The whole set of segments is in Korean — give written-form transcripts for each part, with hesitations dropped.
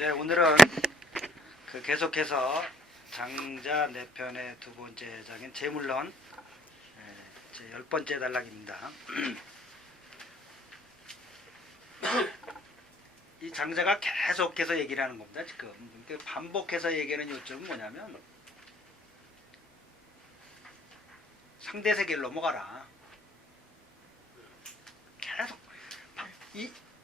네, 오늘은 계속해서 장자 내편의 두 번째 장인 재물론 제 10번째 단락입니다. 이 장자가 계속해서 얘기를 하는 겁니다. 지금 반복해서 얘기하는 요점은 뭐냐면 상대 세계를 넘어가라. 계속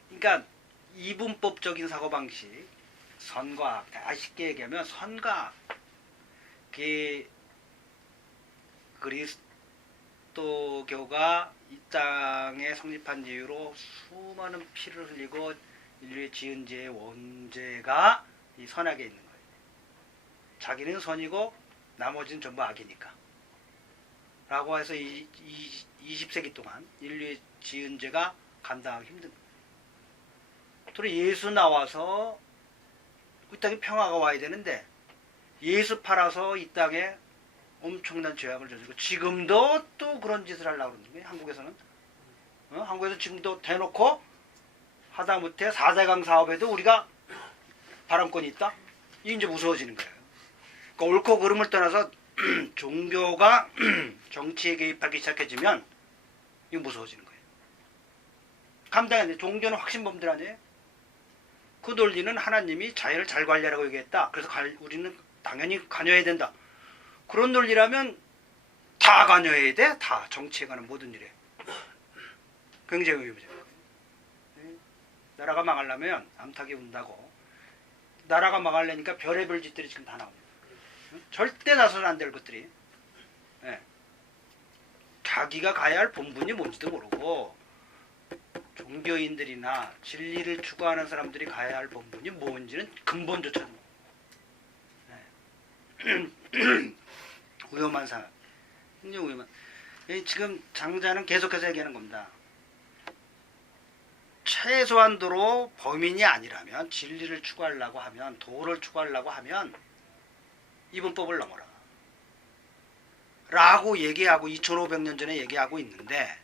그러니까 이분법적인 사고방식, 선과악, 쉽게 얘기하면 선과악, 그리스도교가 이 땅에 성립한 이후로 수많은 피를 흘리고 인류의 지은 죄의 원죄가 이 선악에 있는 거예요. 자기는 선이고 나머지는 전부 악이니까 라고 해서 20세기 동안 인류의 지은 죄가 감당하기 힘든 거예요. 또 예수 나와서 이 땅에 평화가 와야 되는데 예수 팔아서 이 땅에 엄청난 죄악을 저지르고 지금도 또 그런 짓을 하려고 그러는 거예요. 한국에서는 한국에서 지금도 대놓고 하다못해 4대강 사업에도 우리가 발언권이 있다? 이게 이제 무서워지는 거예요. 그러니까 옳고 그름을 떠나서 종교가 정치에 개입하기 시작해지면 이거 무서워지는 거예요. 감당이 안 돼. 종교는 확신범들 아니에요? 그 논리는 하나님이 자연을 잘 관리하라고 얘기했다. 그래서 우리는 당연히 관여해야 된다. 그런 논리라면 다 관여해야 돼. 다 정치에 관한 모든 일에. 굉장히 위험해져요. 나라가 망하려면 암탉이 운다고. 나라가 망하려니까 별의별 짓들이 지금 다 나옵니다. 절대 나서는 안 될 것들이. 자기가 가야 할 본분이 뭔지도 모르고 종교인들이나 진리를 추구하는 사람들이 가야 할 본분이 뭔지는 근본조차도 위험한 상황. 굉장히 위험한. 지금 장자는 계속해서 얘기하는 겁니다. 최소한도로 범인이 아니라면 진리를 추구하려고 하면 도를 추구하려고 하면 이분법을 넘어라 라고 얘기하고 2500년 전에 얘기하고 있는데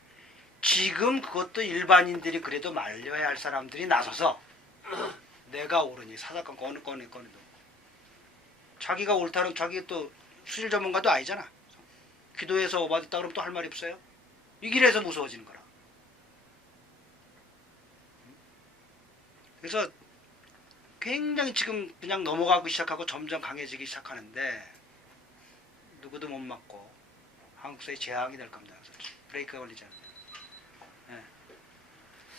지금 그것도 일반인들이 그래도 말려야 할 사람들이 나서서 내가 옳으니 사사건 꺼내 자기가 옳다는 자기 또 수질 전문가도 아니잖아. 기도해서 받았다 그러면 또 할 말이 없어요. 이 길에서 무서워지는 거라. 그래서 굉장히 지금 그냥 넘어가기 시작하고 점점 강해지기 시작하는데 누구도 못 막고 한국사의 재앙이 될 겁니다. 브레이크가 걸리잖아요.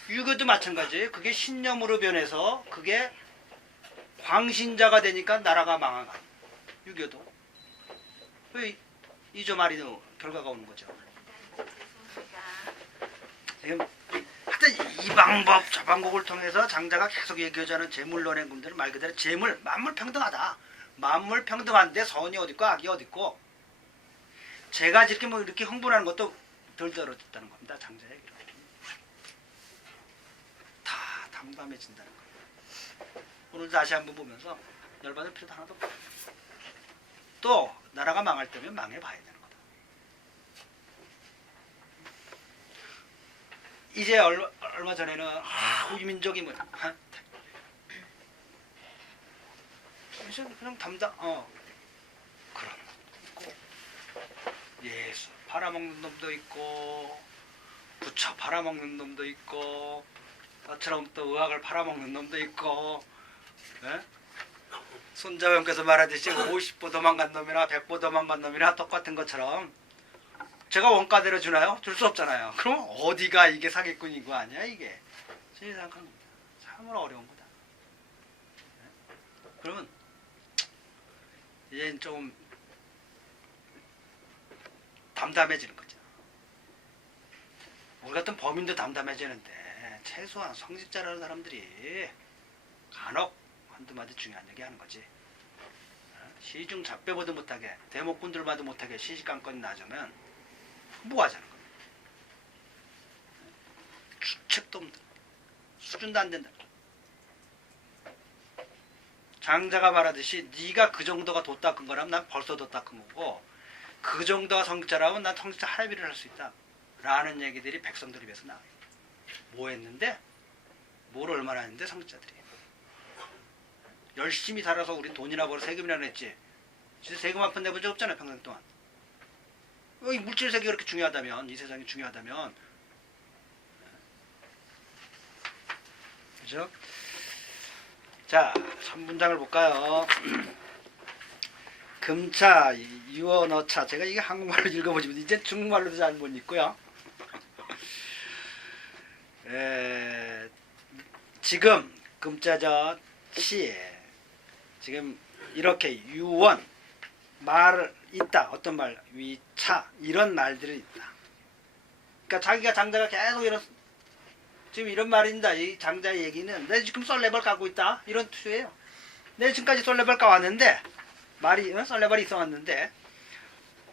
유교도 마찬가지예요. 그게 신념으로 변해서 그게 광신자가 되니까 나라가 망한 거예요. 유교도. 이조마리도 결과가 오는 거죠. 지금 하여튼 이 방법 저 방법을 통해서 장자가 계속 얘기하자는 재물론의 군들은 말 그대로 재물, 만물 평등하다. 만물 평등한데 선이 어디 있고 악이 어디 있고 제가 이렇게 흥분하는 것도 덜 들었다는 겁니다. 장자의 얘기로. 다 담담해진다는 거예요. 오늘 다시 한번 보면서 열받을 필요도 하나도 없고 또 나라가 망할 때면 망해봐야 되는 거다. 이제 얼마 전에는 우리 민족이 뭐냐 그냥 담당 그런 있고 예수 팔아먹는 놈도 있고 부처 팔아먹는 놈도 있고 나처럼 또 의학을 팔아먹는 놈도 있고 손자형께서 말하듯이 50보 도망간 놈이나 100보 도망간 놈이나 똑같은 것처럼 제가 원가대로 주나요? 줄 수 없잖아요. 그럼 어디가 이게 사기꾼이고 아니야 이게. 생각한 겁니다. 참으로 어려운 거다. 그러면 이제 좀 담담해지는 거죠. 우리 같은 범인도 담담해지는데 최소한 성직자라는 사람들이 간혹 한두 마디 중요한 얘기 하는 거지. 시중 잡배보도 못하게 대목꾼들 봐도 못하게 시시간건이 낮으면 뭐 하자는 거야. 주책도 없다. 수준도 안 된다. 장자가 말하듯이 네가 그 정도가 도 닦은 거라면 난 벌써 도 닦은 거고 그 정도가 성직자라면 난 성직자 할애비를 할 수 있다 라는 얘기들이 백성들 입에서 나와요. 뭐 했는데? 뭘 얼마나 했는데 성직자들이 열심히 살아서 우리 돈이나 벌어 세금이나 냈지. 진짜 세금 한 푼 내본 적 없잖아 평생 동안. 이 물질 세계가 그렇게 중요하다면, 이 세상이 중요하다면, 그죠? 자, 3문장을 볼까요? 금차, 유언어차. 제가 이게 한국말로 읽어보지만 이제 중국말로도 잘 못 읽고요. 지금 금자저 치 지금 이렇게 유언 말 있다. 어떤 말 위차 이런 말들이 있다. 그러니까 자기가 장자가 계속 이런 지금 이런 말입니다. 이 장자의 얘기는 내 지금 썰레벌 가고 있다 이런 투예요. 내 지금까지 썰레벌 가왔는데 말이 썰레벌이 있어 왔는데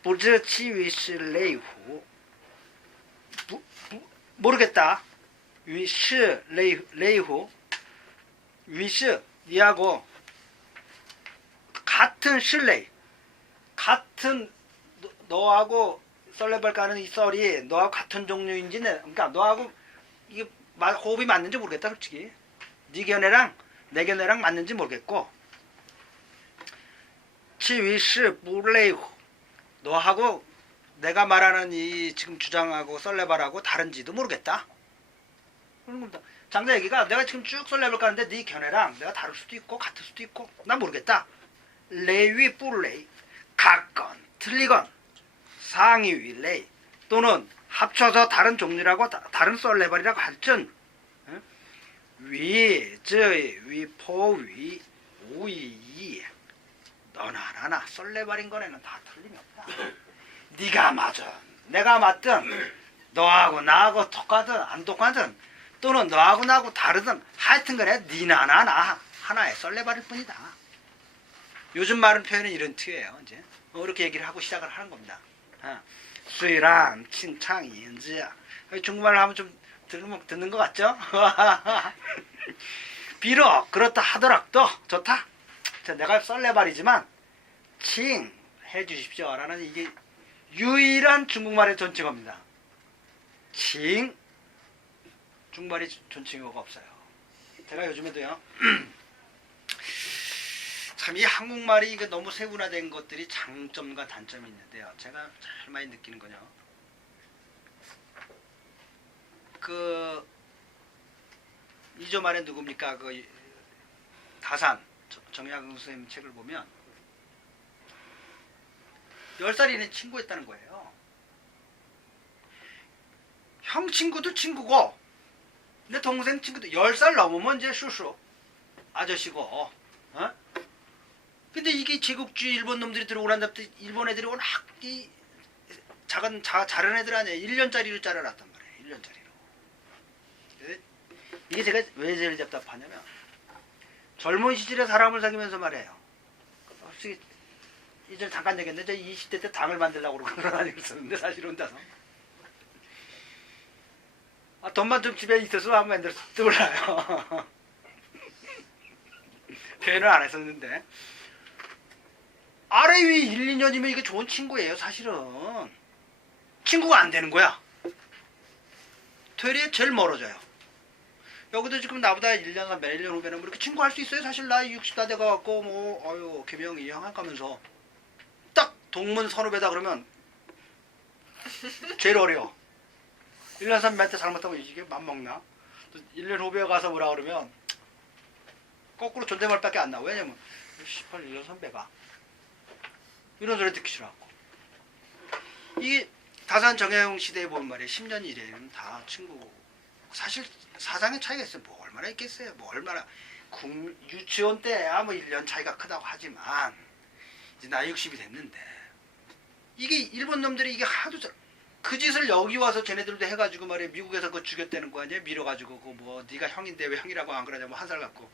부즈치 위시 레이후 모르겠다. 위시 레이후 위시 니하고 같은 실레이 같은 너하고 썰레벌 가는 이 썰이 너하고 같은 종류인지는 그러니까 너하고 이게 호흡이 맞는지 모르겠다 솔직히. 네 견해랑 내 견해랑 맞는지 모르겠고 치위시 부레이후 너하고 내가 말하는 이 지금 주장하고 썰레벌하고 다른지도 모르겠다. 그런 겁니다. 장자 얘기가 내가 지금 쭉 썰레벌 가는데 네 견해랑 내가 다를 수도 있고 같을 수도 있고 난 모르겠다. 레위 뿔레이 같건 틀리건 상위 레이 또는 합쳐서 다른 종류라고 다른 썰레벌이라고 할진 위저의 위포위 우이이 너나 나나 썰레벌인 거에는 다 틀림이 없다. 네가 맞든 내가 맞든 너하고 나하고 똑같든 안 똑같든 또는 너하고 나하고 다르든 하여튼 간에 니나 나나 하나의 썰레벌일 뿐이다. 요즘 말은 표현은 이런 트예요. 이제 이렇게 얘기를 하고 시작을 하는 겁니다.虽然 칭창인지야 중국말로 하면 좀 듣는 것 같죠? 비록 그렇다 하더라도 좋다. 내가 썰레벌이지만 칭 해주십시오 라는 이게 유일한 중국말의 존칭어입니다. 칭 중국말이 존칭어가 없어요. 제가 요즘에도요 참 이 한국말이 이게 너무 세분화된 것들이 장점과 단점이 있는데요. 제가 제일 많이 느끼는 건요. 그 이조 말에 누굽니까? 그 다산 정약용 선생님 책을 보면 10살이는 친구였다는 거예요. 형 친구도 친구고 내 동생 친구도 10살 넘으면 이제 슈슈 아저씨고 근데 이게 제국주의 일본 놈들이 들어오고 난 다음부터 일본 애들이 워낙 이 작은 애들 아니야. 1년짜리로 잘라놨단 말이에요. 1년짜리로. 이게 제가 왜 제일 답답하냐면 젊은 시절에 사람을 사귀면서 말이에요. 솔직히 이제 잠깐 얘기했는데 저 20대 때 당을 만들려고 그러고 그러다니고 있었는데 사실은 혼자서 돈만 좀 집에 있었으면 한번 만들었을지도 몰라요. 표현을 안 했었는데 아래 위 1, 2년이면 이게 좋은 친구예요. 사실은 친구가 안 되는 거야. 되레 제일 멀어져요. 여기도 지금 나보다 1년 선배, 1년 후배는 뭐 이렇게 친구할 수 있어요. 사실 나이 60다 돼가갖고 뭐 아유 김영희 형 하면서 딱 동문 선후배다 그러면 제일 어려워. 1년 선배한테 잘못하면 이게 맘먹나? 또 1년 후배 가서 뭐라 그러면 거꾸로 존댓말밖에 안 나와. 왜냐면 18년 선배가 이런 소리 듣기 싫어하고 이 다산 정약용 시대에 보면 말이에요. 10년 이래는 다 친구고 사실 사상의 차이가 있어요. 뭐 얼마나 있겠어요. 뭐 얼마나 유치원 때야 뭐 1년 차이가 크다고 하지만 이제 나이 60이 됐는데 이게 일본 놈들이 이게 하도 그 짓을 여기 와서 쟤네들도 해가지고 말이에요. 미국에서 그거 죽였다는 거 아니에요. 밀어가지고 그 뭐 네가 형인데 왜 형이라고 안 그러냐 뭐 한 살 갖고.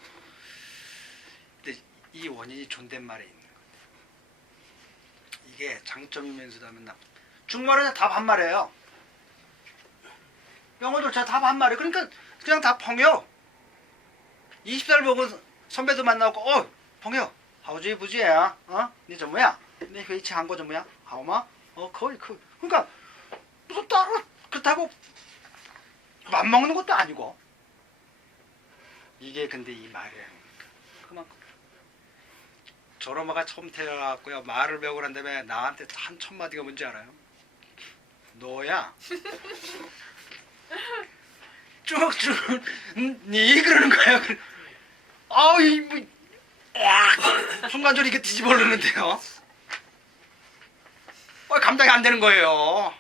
근데 이 원인이 존댓말에 있는 거예요. 이게 장점이면서도 하면 중국말은 다 반말이에요. 영어조차 다 반말이에요. 그러니까 그냥 다 펑요. 20살 먹은 선배도 만나고 펑요. 하우주의 부지야. 니 저 뭐야? 니 회치 한거 좀 뭐야? 하오마? 거의 그러니까 무슨 따로 그렇다고 맘먹는 것도 아니고 이게 근데 이 말이에요. 그만큼 저놈아가 처음 태어나고요. 말을 배우고 난 다음에 나한테 한 첫 마디가 뭔지 알아요? 너야. 쭉쭉 니 그러는 거야. 아우 뭐, 순간적으로 이게 뒤집어 흐르는데요. 감당이 안 되는 거예요.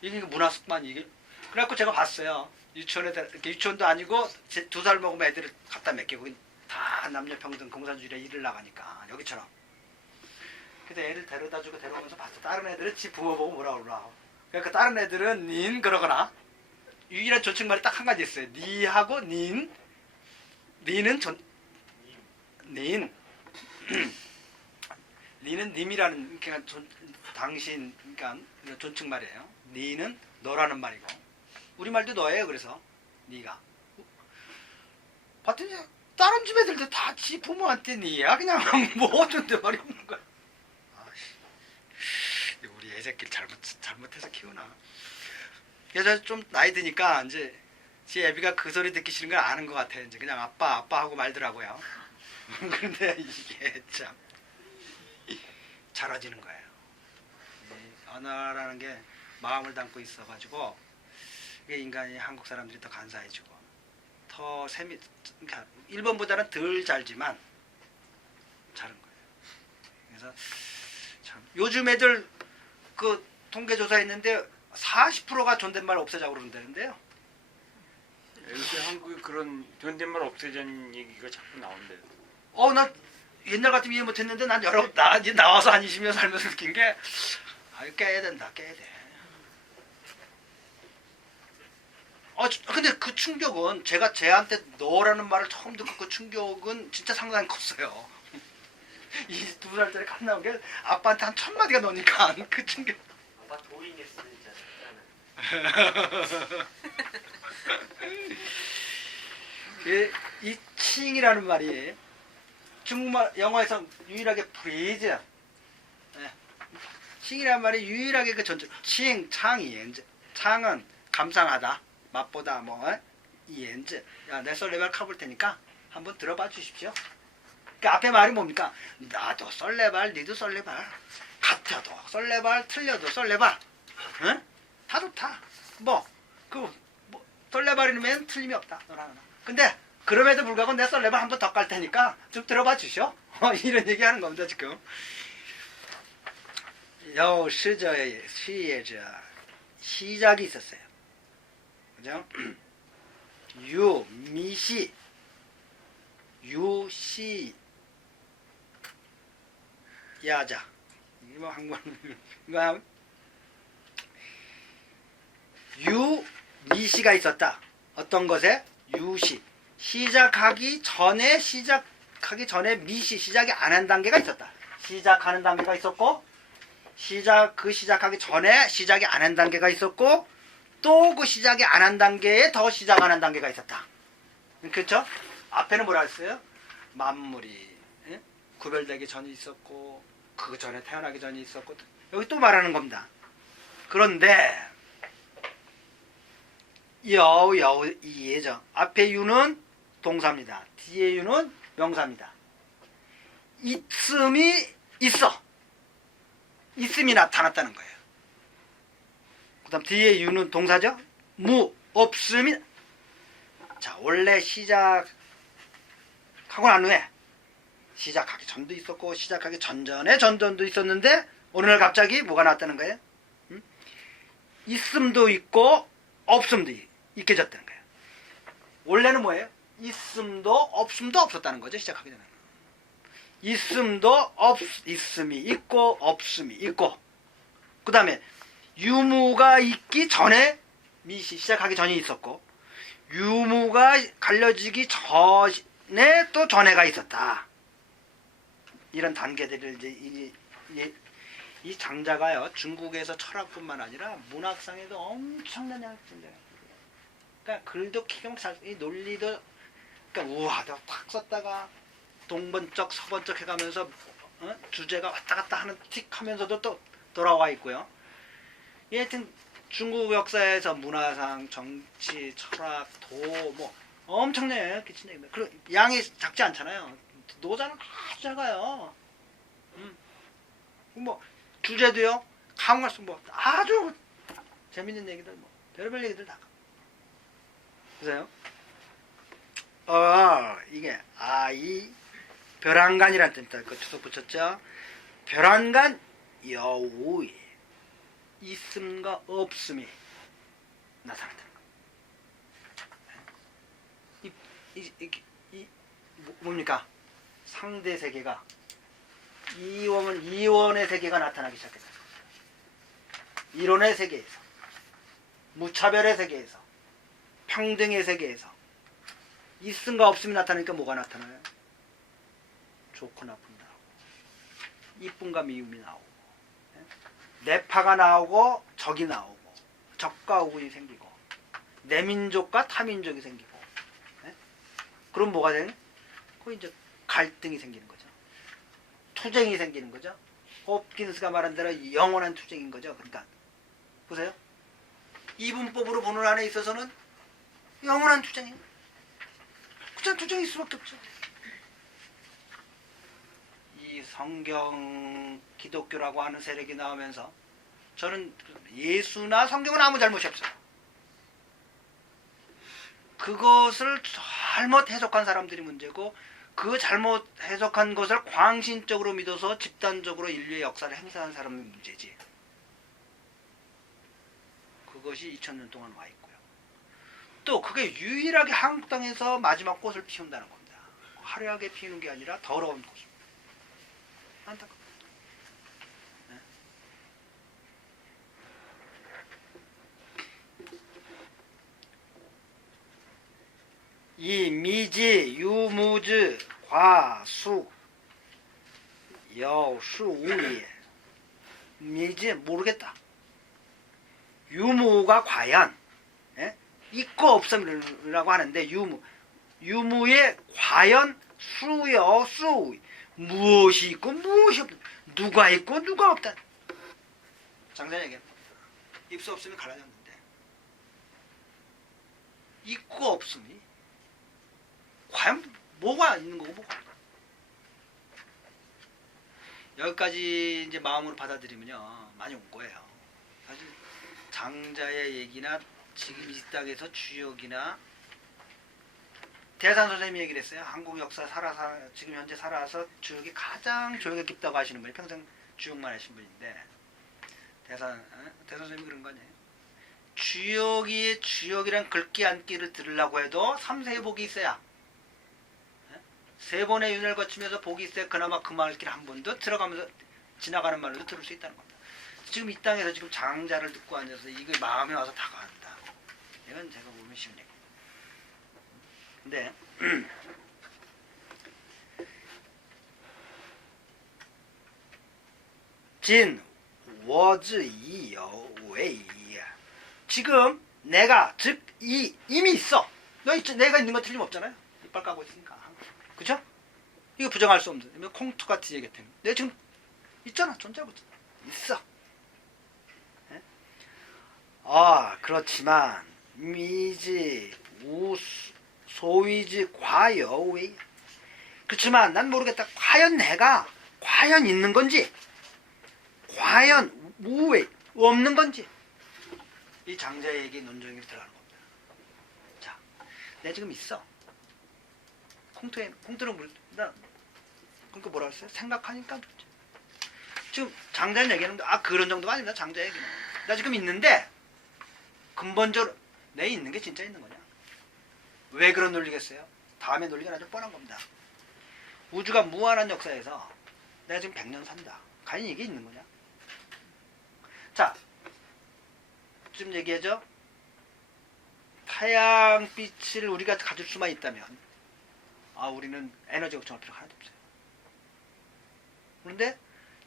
이게 문화 습관 이게. 그래갖고 제가 봤어요. 유치원도 아니고 2살 먹으면 애들을 갖다 맡기고 다 남녀평등 공산주의에 일을 나가니까 여기처럼. 근데 애를 데려다주고 데려오면서 봤어. 다른 애들은 지 부모 보고 뭐라 그러나. 그러니까 다른 애들은 닌 그러거나 유일한 존칭말이 딱 한 가지 있어요. 니하고 닌. 니는 닌. 니는 님이라는 그러니까 당신 그러니까 존칭말이에요. 니는 너라는 말이고 우리말도 너예요. 그래서 니가 봤더니 다른 집 애들도 다 지 부모한테 니야 그냥 뭐 어쩐데 말이 없는 거야. 아씨, 우리 애새끼를 잘못해서 키우나. 그래서 좀 나이 드니까 이제 지 애비가 그 소리 듣기 싫은 걸 아는 것 같아. 이제 그냥 아빠 하고 말더라고요. 근데 이게 참 잘해지는 거예요. 언어라는 게 마음을 담고 있어가지고 이게 인간이 한국 사람들이 더 간사해지고 더 그러니까 일본보다는 덜 잘지만 잘한 거예요. 그래서 참 요즘 애들 그 통계조사 했는데 40%가 존댓말 없애자고 그러는데요. 요새 한국에 그런 존댓말 없애자는 얘기가 자꾸 나온대요. 나 옛날 같으면 이해 못했는데 난 이제 나와서 한 20년 살면서 느낀 게 깨야 된다, 깨야 돼. 근데 그 충격은 제가 쟤한테 너라는 말을 처음 듣고 그 충격은 진짜 상당히 컸어요. 이 2살짜리 갓 나온 게 아빠한테 한 1000마디가 넣으니까 그 충격. 아빠 도인했어 진짜. 이 칭이라는 말이 중국말 영어에서 유일하게 프리즈 칭이라는 말이 유일하게 그 전체 칭, 창이 창은 감상하다 맛보다 뭐 이엔즈 내 썰레발 카볼 테니까 한번 들어봐 주십시오. 그 앞에 말이 뭡니까? 나도 썰레발 니도 썰레발 같아도 썰레발 틀려도 썰레발 응? 다 좋다. 썰레발이면 틀림이 없다. 너랑 나. 근데 그럼에도 불구하고 내 썰레발 한번 더 깔 테니까 좀 들어봐 주시오. 이런 얘기 하는 겁니다 지금. 시저의 시작이 있었어요. 그죠? 미시 유시 야자 이거 한번 이거 미시가 있었다. 어떤 것에? 유시 시작하기 전에 미시 시작이 안 한 단계가 있었다. 시작하는 단계가 있었고 시작하기 전에 시작이 안 한 단계가 있었고 또 그 시작이 안 한 단계에 더 시작 안 한 단계가 있었다. 그렇죠? 앞에는 뭐라 했어요? 만물이 구별되기 전이 있었고 그 전에 태어나기 전이 있었고 여기 또 말하는 겁니다. 그런데 이예죠. 앞에 유는 동사입니다. 뒤에 유는 명사입니다. 있음이 나타났다는 거예요. 그 다음 뒤에 유는 동사죠. 없음이. 자, 원래 시작하고 난 후에 시작하기 전도 있었고 시작하기 전전에 전전도 있었는데 어느 날 갑자기 뭐가 나왔다는 거예요? 있음도 있고 없음도 있게 졌다는 거예요. 원래는 뭐예요? 있음도 없음도 없었다는 거죠. 시작하기 전에. 있음이 있고 없음이 있고 그 다음에 유무가 있기 전에 미시 시작하기 전이 있었고 유무가 갈려지기 전에 또 전에가 있었다. 이런 단계들을 이 장자가요 중국에서 철학뿐만 아니라 문학상에도 엄청난 양식입니다. 그러니까 글도 기가 막히게 논리도 그러니까 우하다 탁 썼다가 동번쩍 서번쩍 해가면서 주제가 왔다 갔다 하는 틱 하면서도 또 돌아와 있고요. 하여튼 중국 역사에서 문화상, 정치, 철학, 도 엄청나게 끼친 얘기입니다. 그리고 양이 작지 않잖아요. 노자는 아주 작아요. 뭐 주제도요. 강화수 뭐 아주 재밌는 얘기들 뭐 별의별 얘기들 다. 보세요. 이게 이 벼랑간이라는 뜻입니다. 그 투석 붙였죠. 벼랑간 여우의 있음과 없음이 나타났다는 거. 뭡니까? 상대 세계가 이원의 세계가 나타나기 시작했다. 이론의 세계에서, 무차별의 세계에서, 평등의 세계에서 있음과 없음이 나타나니까 뭐가 나타나요? 좋고 나쁨이 나오고, 이쁨과 미움이 나오고, 내파가 나오고 적이 나오고, 적과 우군이 생기고, 내 민족과 타 민족이 생기고, 그럼 뭐가 되는? 그 이제 갈등이 생기는 거죠. 투쟁이 생기는 거죠. 홉킨스가 말한 대로 영원한 투쟁인 거죠. 그러니까 보세요. 이분법으로 보는 안에 있어서는 영원한 투쟁이에요. 그냥 투쟁일 수밖에 없죠. 이 성경 기독교라고 하는 세력이 나오면서 저는 예수나 성경은 아무 잘못이 없어요. 그것을 잘못 해석한 사람들이 문제고, 그 잘못 해석한 것을 광신적으로 믿어서 집단적으로 인류의 역사를 행사한 사람이 문제지. 그것이 2000년 동안 와 있고요. 또 그게 유일하게 한국 땅에서 마지막 꽃을 피운다는 겁니다. 화려하게 피우는 게 아니라 더러운 꽃을. 안타깝다. 이 미지 유무즈 과수 여수우예 미지 모르겠다. 유무가 과연 있고 없음이라고 하는데 유무의 과연 수여수 무엇이 있고 무엇이 없다. 누가 있고 누가 없다. 장사 얘기해. 입수 없음이 갈라졌는데 있고 없음이 과연 뭐가 있는 거고 뭐가 없는 거고. 여기까지 이제 마음으로 받아들이면요 많이 온 거예요. 사실 장자의 얘기나 지금 이 땅에서 주역이나 대산 선생님이 얘기를 했어요. 한국 역사 지금 현재 살아서 주역이 가장 조역이 깊다고 하시는 분이 평생 주역만 하신 분인데 대산 선생님이 그런 거 아니에요? 주역이란 글귀 앉기를 들으려고 해도 3세의 복이 있어야, 3번의 윤회를 거치면서 복이 있어야 그나마 그 말길 한 번도 들어가면서 지나가는 말로도 들을 수 있다는 겁니다. 지금 이 땅에서 지금 장자를 듣고 앉아서 이거 마음에 와서 다가간다. 이건 제가 보면 쉬운 얘기. 근데 진 워즈 이여웨이 지금 내가 즉 이미 있어. 내가 있는 건 틀림없잖아요. 이빨 까고 있으니까. 그쵸? 이거 부정할 수 없는. 콩투 같이 얘기했더니 내가 지금 있잖아. 존재하고 있어. 네? 그렇지만 미지 소위지 과여웨이 그렇지만 난 모르겠다. 과연 내가 과연 있는 건지 과연 무왜 없는 건지 이 장자의 얘기 논쟁이 들어가는 겁니다. 자, 내가 지금 있어. 콩투는 그러니까 뭐라 그랬어요? 생각하니까 좋지. 지금 장자는 얘기하는데 그런 정도가 아닙니다. 장자 얘기는 나 지금 있는데 근본적으로 내 있는 게 진짜 있는 거냐? 왜 그런 논리겠어요? 다음에 논리가 아주 뻔한 겁니다. 우주가 무한한 역사에서 내가 지금 100년 산다. 과연 이게 있는 거냐? 자, 지금 얘기하죠. 타양빛을 우리가 가질 수만 있다면 우리는 에너지 걱정할 필요가 하나도 없어요. 그런데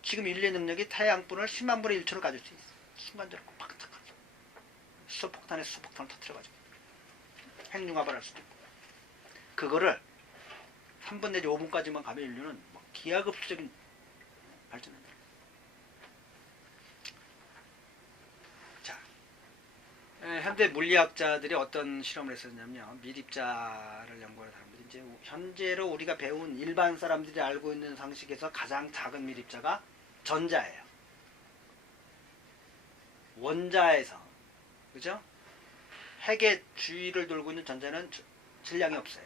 지금 인류의 능력이 타양분을 10만 분의 1초를 가질 수 있어. 순간적으로 팍 수소폭탄에 수소폭탄을 터뜨려가지고 핵융합을 할 수도 있고, 그거를 3분 내지 5분까지만 가면 인류는 기하급수적인 발전을 합니다. 자, 현대 물리학자들이 어떤 실험을 했었냐면요, 미립자를 연구하는 사람들이 이제 현재로 우리가 배운 일반 사람들이 알고 있는 상식에서 가장 작은 밀입자가 전자예요. 원자에서, 그죠? 핵의 주위를 돌고 있는 전자는 질량이 없어요.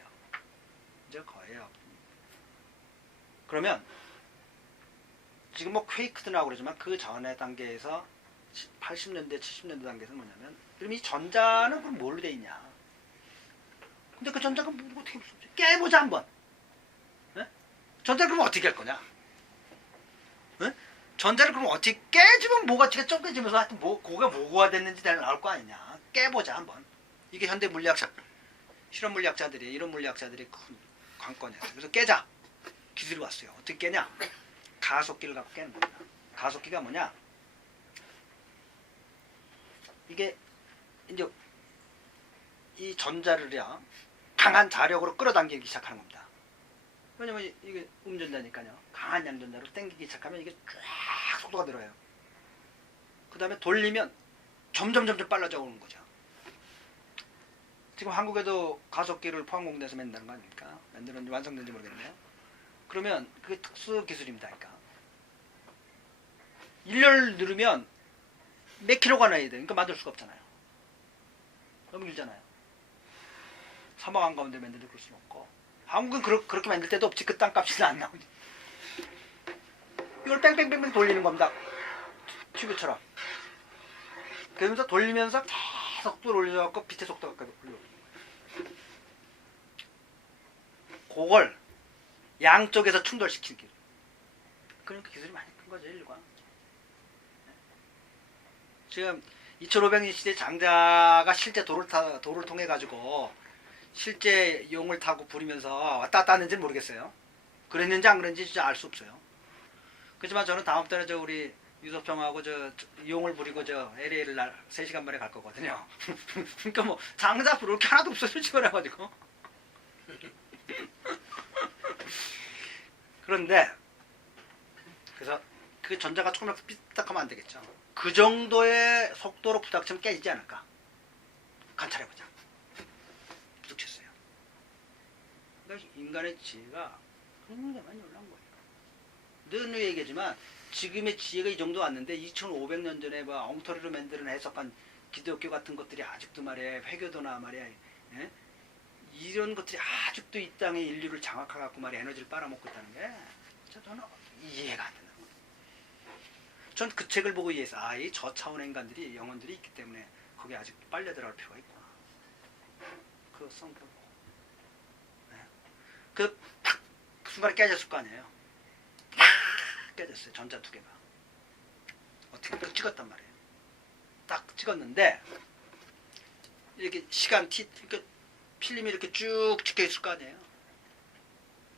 그죠? 거의 없습니다. 그러면 지금 뭐 퀘이크도 나오고 그러지만 그 전의 단계에서 80년대, 70년대 단계에서는 뭐냐면 그럼 이 전자는 그럼 뭘로 돼 있냐? 근데 그 전자가 뭐 어떻게 깨보자 한번. 에? 전자를 그럼 어떻게 할 거냐? 에? 전자를 그럼 어떻게 깨지면 뭐가 쪼개지면서 하여튼 그거가 뭐가 됐는지 나올 거 아니냐? 깨보자 한번. 이게 현대 물리학자, 실험 물리학자들이 이런 물리학자들이 큰 관건이에요. 그래서 깨자. 기술이 왔어요. 어떻게 깨냐? 가속기를 갖고 깨는 겁니다. 가속기가 뭐냐? 이게 이제 이 전자를요 강한 자력으로 끌어당기기 시작하는 겁니다. 왜냐면 이게 음전자니까요. 강한 양전자로 당기기 시작하면 이게 쫙 속도가 늘어요. 그 다음에 돌리면 점점 빨라져 오는 거죠. 지금 한국에도 가속기를 포항공대에서 만든다는 거 아닙니까? 만들었는지 완성된지 모르겠네요. 그러면 그게 특수 기술입니다. 그러니까 1년을 누르면 몇 킬로가 나야 돼. 그러니까 만들 수가 없잖아요. 너무 길잖아요. 사막 한가운데 만들도 그럴 수는 없고. 한국은 그렇게 만들 때도 없지. 그 땅값이 안 나오지. 이걸 뺑뺑뺑뺑 돌리는 겁니다. 튜브처럼. 그러면서 돌리면서 계속 속도를 올려갖고 빛의 속도가 올려오는 거예요. 그걸 양쪽에서 충돌시키는 기술. 그러니까 기술이 많이 큰 거죠, 인류가. 지금 2500년 시대 장자가 실제 도를 통해 가지고 실제 용을 타고 부리면서 왔다 갔다 하는지는 모르겠어요. 그랬는지 안 그랬는지 진짜 알 수 없어요. 그렇지만 저는 다음 달에 우리 유섭정하고 용을 부리고 LA를 3시간 만에 갈 거거든요. 그러니까 뭐 장자 부를 게 하나도 없어요, 지금 가지고. 그런데 그래서 그 전자가 조금이라도 삐딱하면 안 되겠죠. 그 정도의 속도로 부닥치면 깨지지 않을까? 관찰해보자. 부닥쳤어요. 그러니까 인간의 지혜가 굉장히 많이 올라온 거예요. 늘 얘기하지만 지금의 지혜가 이 정도 왔는데 2500년 전에 뭐 엉터리로 만드는 해석한 기독교 같은 것들이 아직도 말이야, 회교도나 말이야, 예? 이런 것들이 아직도 이 땅의 인류를 장악해갖고 말이야, 에너지를 빨아먹고 있다는 게 저는 이해가 안 된다. 전 그 책을 보고 이해해서 이 저차원의 인간들이 영혼들이 있기 때문에 거기에 아직 빨려 들어갈 필요가 있구나. 그 성격 보고. 네. 그 순간에 깨졌을 거 아니에요. 깨졌어요. 전자 2개가. 어떻게 찍었단 말이에요. 딱 찍었는데 이렇게 시간 이렇게 필름이 이렇게 쭉 찍혀 있을 거 아니에요.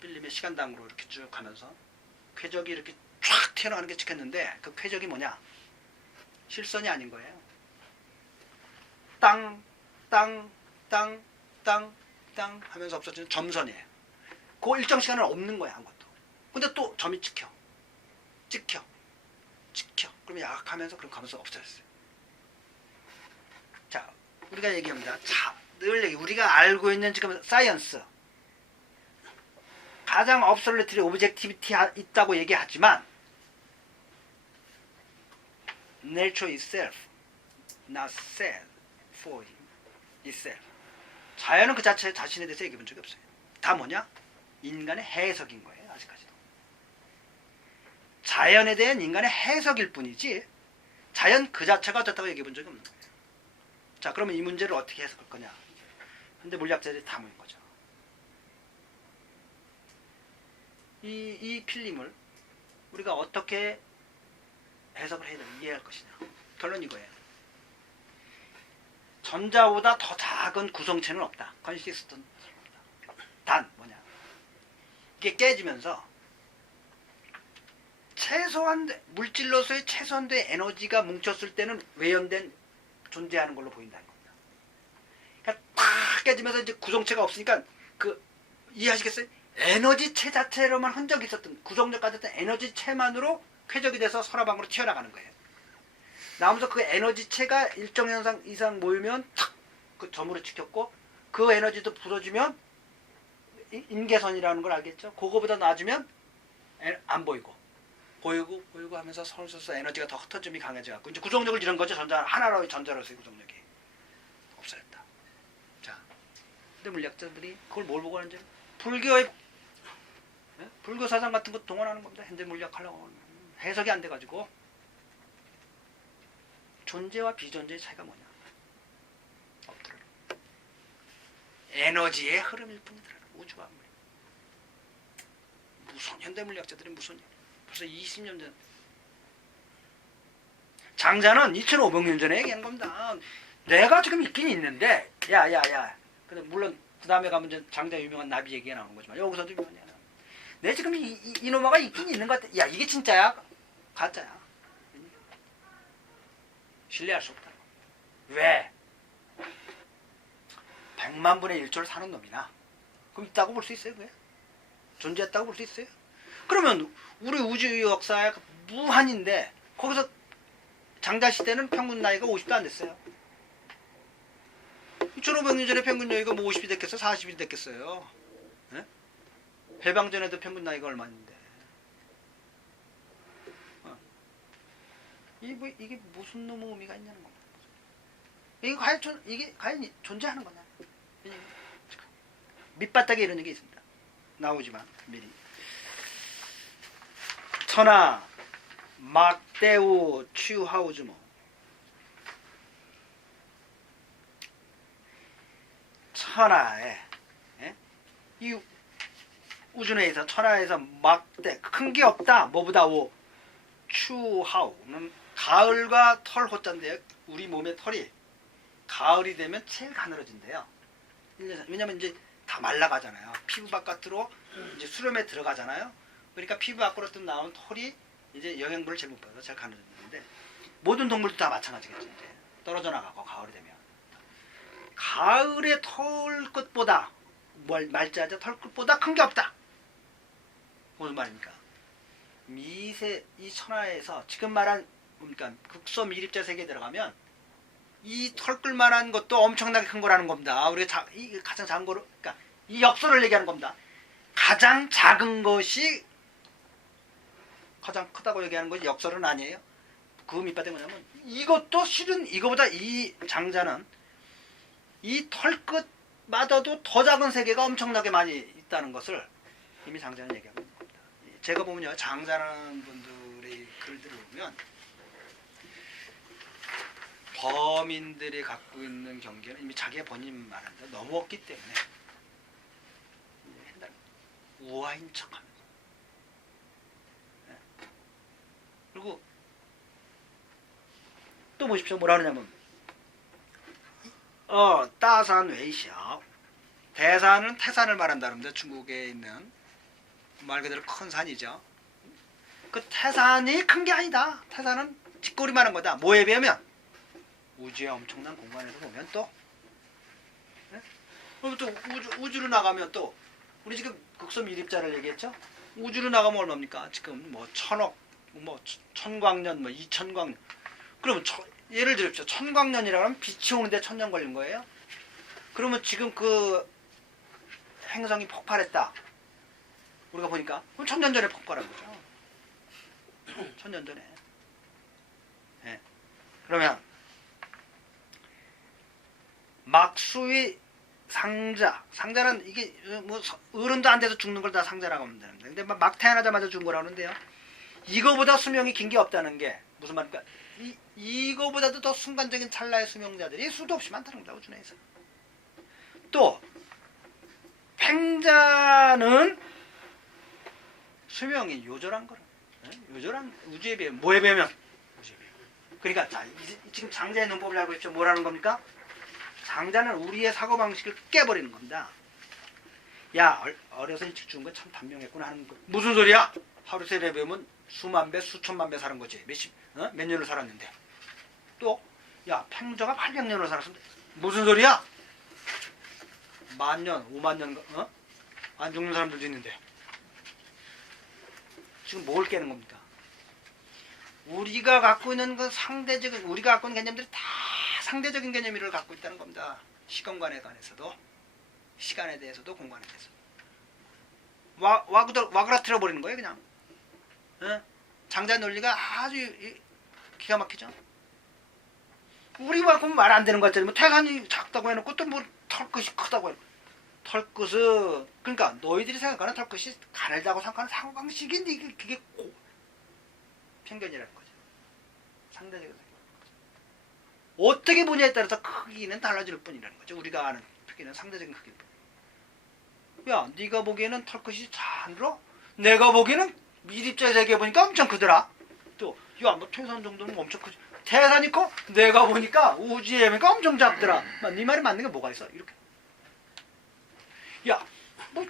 필름의 시간당으로 이렇게 쭉 가면서 궤적이 이렇게 쫙 튀어나가는 게 찍혔는데 그 궤적이 뭐냐? 실선이 아닌 거예요. 땅 하면서 없어지는 점선이에요. 그 일정 시간은 없는 거야, 아무것도. 근데 또 점이 찍혀. 그러면 약하면서 그럼 가면서 없어졌어요. 자, 우리가 얘기합니다. 늘 우리가 알고 있는 지금 사이언스. 가장 obsolete 오브젝티비티 있다고 얘기하지만 nature itself not said for itself. 자연은 그 자신에 대해서 얘기해 본 적이 없어요. 다 뭐냐? 인간의 해석인 거예요. 아직까지도. 자연에 대한 인간의 해석일 뿐이지 자연 그 자체가 어떻다고 얘기해 본 적이 없는 거예요. 자, 그러면 이 문제를 어떻게 해석할 거냐? 현대 물리학자들이 다 모인 거죠. 이 필름을 우리가 어떻게 해석을 해야 되나, 이해할 것이냐. 결론 이거예요. 전자보다 더 작은 구성체는 없다. 컨시스턴트 없다. 단 뭐냐? 이게 깨지면서 물질로서의 최소한도의 에너지가 뭉쳤을 때는 외연된 존재하는 걸로 보인다는 겁니다. 그러니까 딱 깨지면서 이제 구성체가 없으니까 이해하시겠어요? 에너지체 자체로만 흔적이 있었던, 구성력까지 했던 에너지체만으로 쾌적이 돼서 서라방으로 튀어나가는 거예요. 나오면서 그 에너지체가 일정 이상 모이면 탁 그 점으로 찍혔고, 그 에너지도 부서지면 인계선이라는 걸 알겠죠? 그거보다 낮으면 안 보이고 하면서 서서 에너지가 더 흩어짐이 강해져 갖고 이제 구동력을 잃은 거죠. 전자 하나로의 전자로서의 구동력이 없어졌다. 자, 근데 물리학자들이 그걸 뭘 보고 하는지 불교의 불교 사상 같은 거 동원하는 겁니다. 현대 물리학 하려고 하면 해석이 안 돼가지고 존재와 비존재의 차이가 뭐냐? 없더라. 에너지의 흐름일 뿐이더라. 우주가 무슨 현대 물리학자들이 무슨 벌써 20년 전 장자는 2500년 전에 얘기한 겁니다. 내가 지금 있긴 있는데 야야야. 근데 물론 그 다음에 가면 이제 장자 유명한 나비 얘기가 나오는 거지만 여기서도 유명한 얘기가 나오는 내 지금 이놈아가 있긴 있는 것 같아. 야 이게 진짜야? 가짜야. 신뢰할 수 없다. 왜? 100만 분의 1초를 사는 놈이나 그럼 있다고 볼 수 있어요? 그게? 존재했다고 볼 수 있어요? 그러면 우리 우주 역사에 무한인데 거기서 장자 시대는 평균 나이가 50도 안 됐어요. 2500년 전에 평균 나이가 뭐 50이 됐겠어요? 40이 됐겠어요? 네? 해방 전에도 평균 나이가 얼마인데? 이게 무슨 놈의 의미가 있냐는 겁니다. 이게 과연 존재하는 거냐? 밑바닥에 이런 얘기 있습니다. 나오지만 미리. 천하 막대우 취하우즈모 천하에 이 우주내에서 천하에서 막대 큰 게 없다. 뭐보다 오 추하우는 가을과 털 호자인데요. 우리 몸의 털이 가을이 되면 제일 가늘어진대요. 왜냐면 이제 다 말라가잖아요. 피부 바깥으로 이제 수렴에 들어가잖아요. 그러니까 피부 밖으로 나온 털이 이제 영양분을 제일 못 받아서 제일 가늘어지는데 모든 동물도 다 마찬가지겠죠. 이제 떨어져 나가고 가을이 되면 가을의 털끝보다 말자자 털끝보다 큰 게 없다. 무슨 말입니까? 이 천하에서 지금 말한 그러니까 극소 미립자 세계에 들어가면 이 털끝만한 것도 엄청나게 큰 거라는 겁니다. 우리가 가장 작은 거로 그러니까 이 역설을 얘기하는 겁니다. 가장 작은 것이 가장 크다고 얘기하는 것이 역설은 아니에요. 그 밑바닥이 뭐냐면 이것도 실은 이거보다 이 장자는 이 털끝마저도 더 작은 세계가 엄청나게 많이 있다는 것을 이미 장자는 얘기하고 있는 겁니다. 제가 보면요, 장자라는 분들의 글들을 보면 범인들이 갖고 있는 경계는 이미 자기가 본인 말한데 넘었기 때문에 우아인 척하면서 그리고 또 보십시오. 뭐라 그러냐면 따산 웨이샤 대산은 태산을 말한다는데 중국에 있는 말 그대로 큰 산이죠. 그 태산이 큰 게 아니다. 태산은 뒷골이만한 거다. 뭐에 비하면 우주의 엄청난 공간에서 보면 또 그럼 또 우주로 나가면 또 우리 지금 극소 미립자를 얘기했죠. 우주로 나가면 얼마입니까? 지금 뭐 천억 뭐 천광년 뭐 2000광년 그러면 예를 들읍시다. 천광년이라고 하면 빛이 오는데 1000년 걸린 거예요. 그러면 지금 그 행성이 폭발했다. 우리가 보니까 그럼 1000년 전에 폭발한 거죠. 1000년 전에. 네. 그러면 막수의 상자는 이게 뭐 어른도 안 돼서 죽는 걸 다 상자라고 하면 되는데 근데 막 태어나자마자 죽은 거라고 하는데요. 이거보다 수명이 긴 게 없다는 게 무슨 말입니까? 이거보다도 더 순간적인 찰나의 수명자들이 수도 없이 많다는 겁니다. 우주 내에서. 또 팽자는 수명이 요절한 거라. 요절한 우주에 비해 뭐에 비하면 그러니까 자, 지금 장자의 논법을 알고 있죠. 뭐라는 겁니까? 장자는 우리의 사고방식을 깨버리는 겁니다. 야 어려서 일찍 죽은 거 참 단명했구나 하는 거. 무슨 소리야? 하루 세배 배우면 수만 배 수천만 배 사는 거지. 몇 년을 살았는데. 또 야 팽저가 800년을 살았는데 무슨 소리야? 만년 5만년 안 죽는 사람들도 있는데 지금 뭘 깨는 겁니까? 우리가 갖고 있는 그 상대적인 우리가 갖고 있는 개념들이 다 상대적인 개념을 갖고 있다는 겁니다. 시간관에 관해서도 시간에 대해서도 공간에 대해서도 와그라뜨려 버리는 거예요, 그냥. 예? 장자 논리가 아주 기가 막히죠. 우리만큼 말 안 되는 것 같잖아요. 뭐 태산이 작다고 해놓고 또 뭐 털끝이 크다고 해놓고. 털끝은 그러니까 너희들이 생각하는 털끝이 가늘다고 생각하는 상방식인데 이게 그게 편견이라는 거죠. 상대적인 생각. 어떻게 보냐에 따라서 크기는 달라질 뿐이라는 거죠. 우리가 아는 크기는 상대적인 크기일 뿐. 야, 네가 보기에는 털끝이 잘 들어? 내가 보기에는 미립자에서 얘기해보니까 엄청 크더라. 또, 야, 뭐 태산 정도는 엄청 크지. 태산이 커? 내가 보니까 우주에 보니까 엄청 작더라. 네 말이 맞는 게 뭐가 있어? 이렇게. 야, 뭐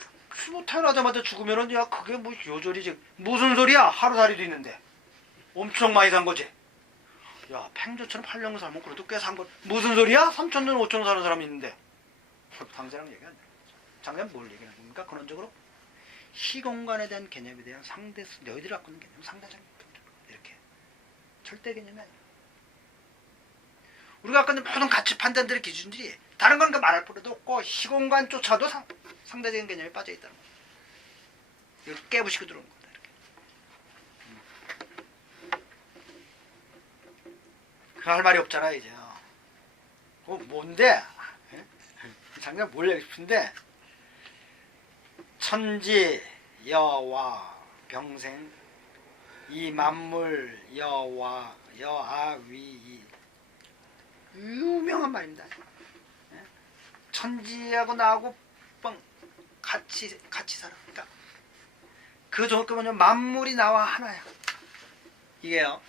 태어나자마자 죽으면은 야 그게 뭐 요절이지. 무슨 소리야? 하루살이도 있는데. 엄청 많이 산 거지. 야, 팽조처럼 8년 살면 그래도 꽤 산 거. 무슨 소리야? 3,000년, 5,000년 사는 사람이 있는데. 당장랑 얘기 안 돼. 당장 뭘 얘기하는 겁니까? 근원적으로 시공간에 대한 개념에 대한 너희들이 갖고 있는 개념 상대적인 이렇게 절대 개념이 아니에요. 우리가 갖고 있는 모든 가치 판단들의 기준들이 다른 건 말할 필요도 없고 시공간조차도 상대적인 개념에 빠져 있다는 거예요. 이걸 깨부시고 들어오는 거다. 그 할 말이 없잖아 이제. 뭔데? 잠깐 뭘 얘기하고 싶은데 천지 여와 병생 이 만물 여와 여아위 유명한 말입니다. 천지하고 나하고 같이 살아. 그러니까 그 조건은 만물이 나와 하나야. 이게요.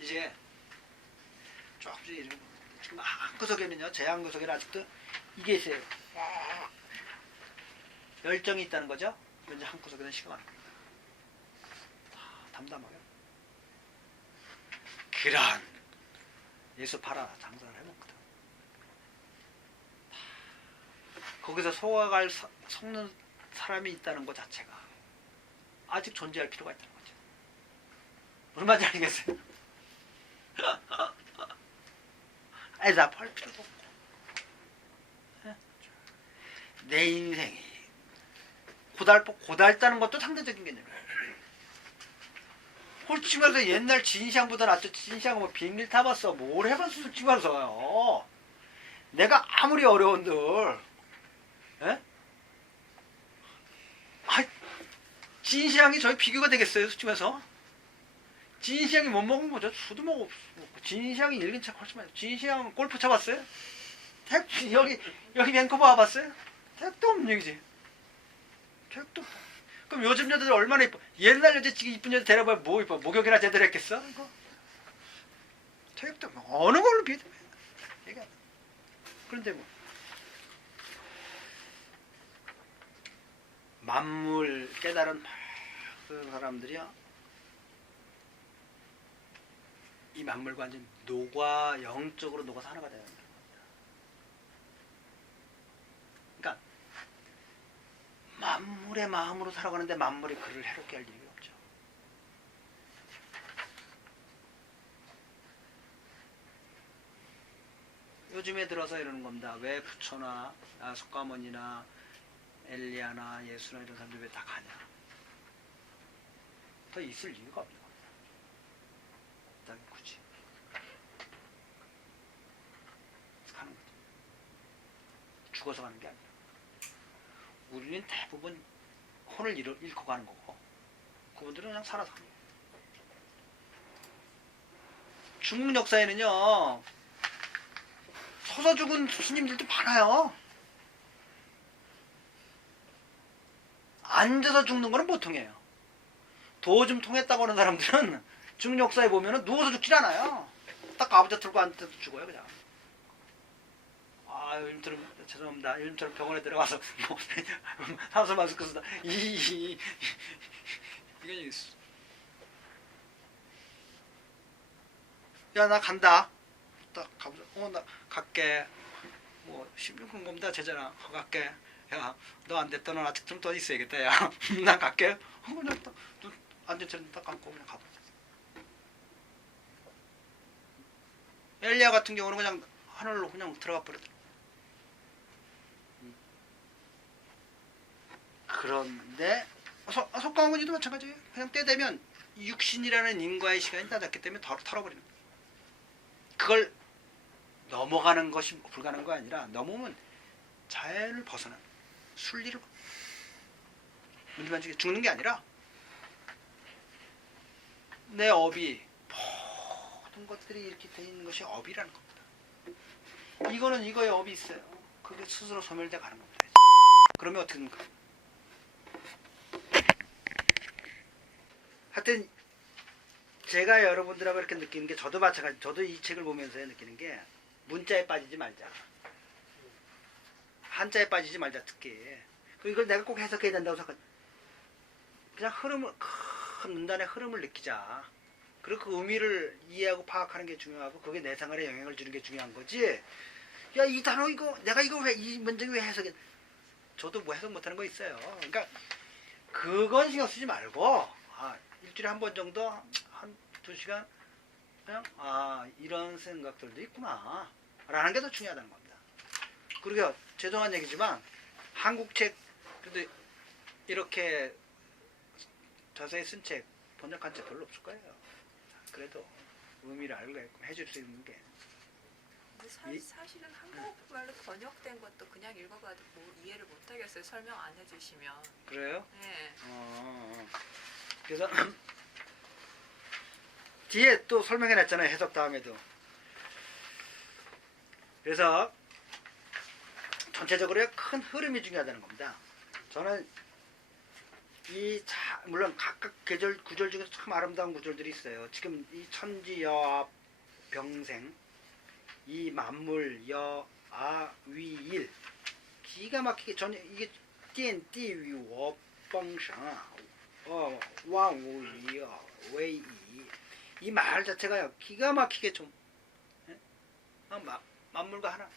이제 조금씩 한구석에는요, 제 한구석에는 아직도 이게 있어요. 열정이 있다는 거죠. 이제 한구석에는 시가 많은 겁니다. 담담하게. 그런 예수 팔아 장사를 해먹거든. 거기서 속아갈 속는 사람이 있다는 것 자체가 아직 존재할 필요가 있다는 거죠. 얼마나 알겠어요? 애답할 필요도 없고 내 인생이 고달다는 것도 상대적인 개념이에요. 솔직히 말해서 옛날 진시황보다 낫죠. 진시황은 뭐 비행기를 타봤어. 뭘 해봤어 솔직히 말해서요. 내가 아무리 어려운들 에? 진시황이 저희 비교가 되겠어요 솔직히 말해서. 진시황이 못 먹은 거죠. 수도 먹고 진시황이 읽은 책 훨씬 많아요. 진시황 골프 쳐봤어요? 여기 밴쿠버 와봤어요? 택도 없는 얘기지. 택도 없어. 그럼 요즘 여자들 얼마나 이뻐. 옛날 여자 지금 이쁜 여자 데려봐야 뭐 이뻐. 목욕이나 제대로 했겠어? 이거 택도 어느 걸로 비교. 그런데 뭐 만물 깨달은 그 사람들이야. 이 만물과 완전 영적으로 녹아서 하나가 되는 겁니다. 그러니까 만물의 마음으로 살아가는데 만물이 그를 해롭게 할 일이 없죠. 요즘에 들어서 이러는 겁니다. 왜 부처나 석가모니나 엘리야나 예수나 이런 사람들 왜 다 가냐. 더 있을 이유가 없는 겁니다. 일단 굳이 가는 거죠. 죽어서 가는 게 아니라 우리는 대부분 혼을 잃고 가는 거고 그분들은 그냥 살아서 가는 거예요. 중국 역사에는요 서서 죽은 스님들도 많아요. 앉아서 죽는 거는 보통이에요. 도 좀 통했다고 하는 사람들은 중국 역사에 보면은 누워서 죽질 않아요. 딱 가부좌 들고 앉아서 죽어요 그냥. 요즘처럼 죄송합니다. 요즘처럼 병원에 들어가서 뭐 산소 마스크 쓰다 이건 야 나 간다. 딱 가보자. 나 갈게. 뭐 16분 겁니다 제자랑 갈게. 야 너 안 됐다. 넌 아직 좀 더 있어야겠다. 야 난 갈게. 그냥 딱 앉은 채로 딱 감고 그냥 가버려. 엘리야 같은 경우는 그냥 하늘로 그냥 들어가 버렸더라고. 그런데 석가모니도 마찬가지예요. 그냥 때 되면 육신이라는 인과의 시간이 닿았기 때문에 털어버리는 거예요. 그걸 넘어가는 것이 불가능한 거 아니라 넘으면 자연을 벗어나는 거예요. 순리를 문제만 죽는 게 아니라 내 업이 모든 것들이 이렇게 돼 있는 것이 업이라는 겁니다. 이거는 이거의 업이 있어요. 그게 스스로 소멸돼 가는 겁니다. 그러면 어떻게 됩니까? 하여튼 제가 여러분들하고 이렇게 느끼는 게 저도 마찬가지. 저도 이 책을 보면서 느끼는 게 문자에 빠지지 말자. 한자에 빠지지 말자 특히. 그리고 이걸 내가 꼭 해석해야 된다고 생각. 그냥 흐름을 큰 문단의 흐름을 느끼자. 그리고 그 의미를 이해하고 파악하는 게 중요하고 그게 내 생활에 영향을 주는 게 중요한 거지. 야, 이 단어 이거 내가 이거 왜 이 문장이 왜 해석해? 저도 뭐 해석 못하는 거 있어요. 그러니까 그건 신경 쓰지 말고 일주일에 한 번 정도 한 2시간 그냥 이런 생각들도 있구나 라는 게 더 중요하다는 겁니다. 그리고 죄송한 얘기지만 한국 책 그래도 이렇게 자세히 쓴 책 번역한 책 별로 없을 거예요. 그래도 의미를 알고 해줄 수 있는 게 근데 사실은 한국말로 번역된 것도 그냥 읽어봐도 뭐 이해를 못하겠어요. 설명 안 해주시면. 그래요? 네. 그래서 뒤에 또 설명해놨잖아요. 해석 다음에도. 그래서 전체적으로 큰 흐름이 중요하다는 겁니다. 저는 물론 각각 구절 중에서 참 아름다운 구절들이 있어요. 지금 이 천지여합 병생, 이 만물 여아위일 기가 막히게 이게 띠띠위워 뻥상 왕우이어 웨이 이 말 자체가요 기가 막히게 좀 만물과 하나,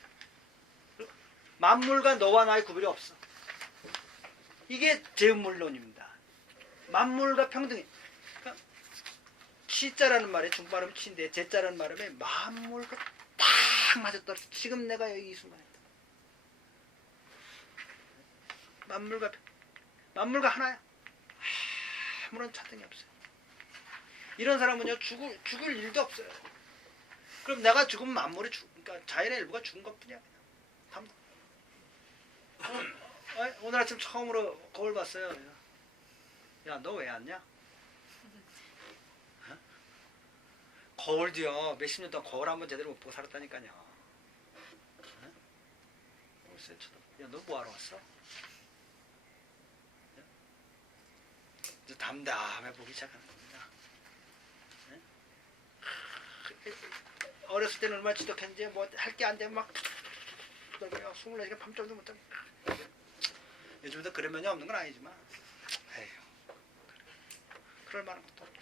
만물과 너와 나의 구별이 없어. 이게 제음물론입니다. 만물과 평등해. 그러니까 치자라는 말에 중발음 치인데 제자라는 말음에 만물과 딱 맞았더라. 지금 내가 여기 이 순간에 만물과 하나야. 아무런 차등이 없어요. 이런 사람은요 죽을 일도 없어요. 그럼 내가 죽으면 만물이 그러니까 자연의 일부가 죽은 것뿐이야. 오늘 아침 처음으로 거울 봤어요. 야, 너 왜 왔냐? 어? 거울도요 몇십 년 동안 거울 한번 제대로 못 보고 살았다니까요. 어? 글쎄, 야, 너 뭐하러 왔어? 이제 담담해 보기 시작하는 겁니다. 어렸을 때는 얼마나 지독했는지 뭐 할 게 안 되면 막 24시간 밤잠도 못 자고. 요즘도 그런 면이 없는 건 아니지만 에휴, 그럴 만한 것도 없다.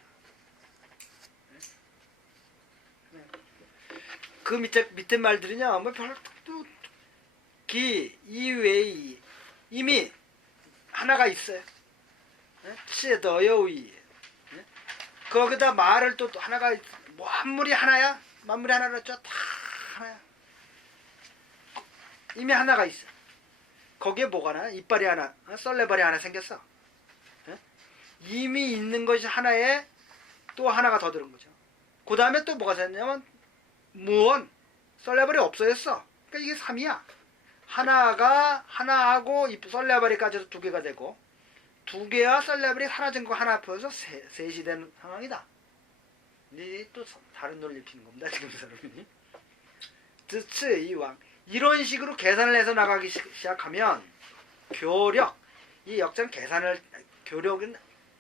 그 밑에 말들이냐 뭐 별로 이외에 이미 하나가 있어요. 시더여위 거기다 말을 또 하나가 만물이 하나야. 만물이 하나로 했죠. 다 하나야. 이미 하나가 있어. 거기에 뭐가 하나? 이빨이 하나, 썰레발이 하나 생겼어. 이미 있는 것이 하나에 또 하나가 더 들은 거죠. 그 다음에 또 뭐가 생겼냐면 무언, 썰레발이 없어졌어. 그러니까 이게 3이야. 하나가 하나하고 썰레발이까지도 2개가 되고 2개와 썰레발이 사라진 거 하나 합해서 셋이 된 상황이다. 이제 또 다른 논리를 피는 겁니다. 지금 사람이. 드츠 이왕 이런 식으로 계산을 해서 나가기 시작하면 교력, 이 역전 교력은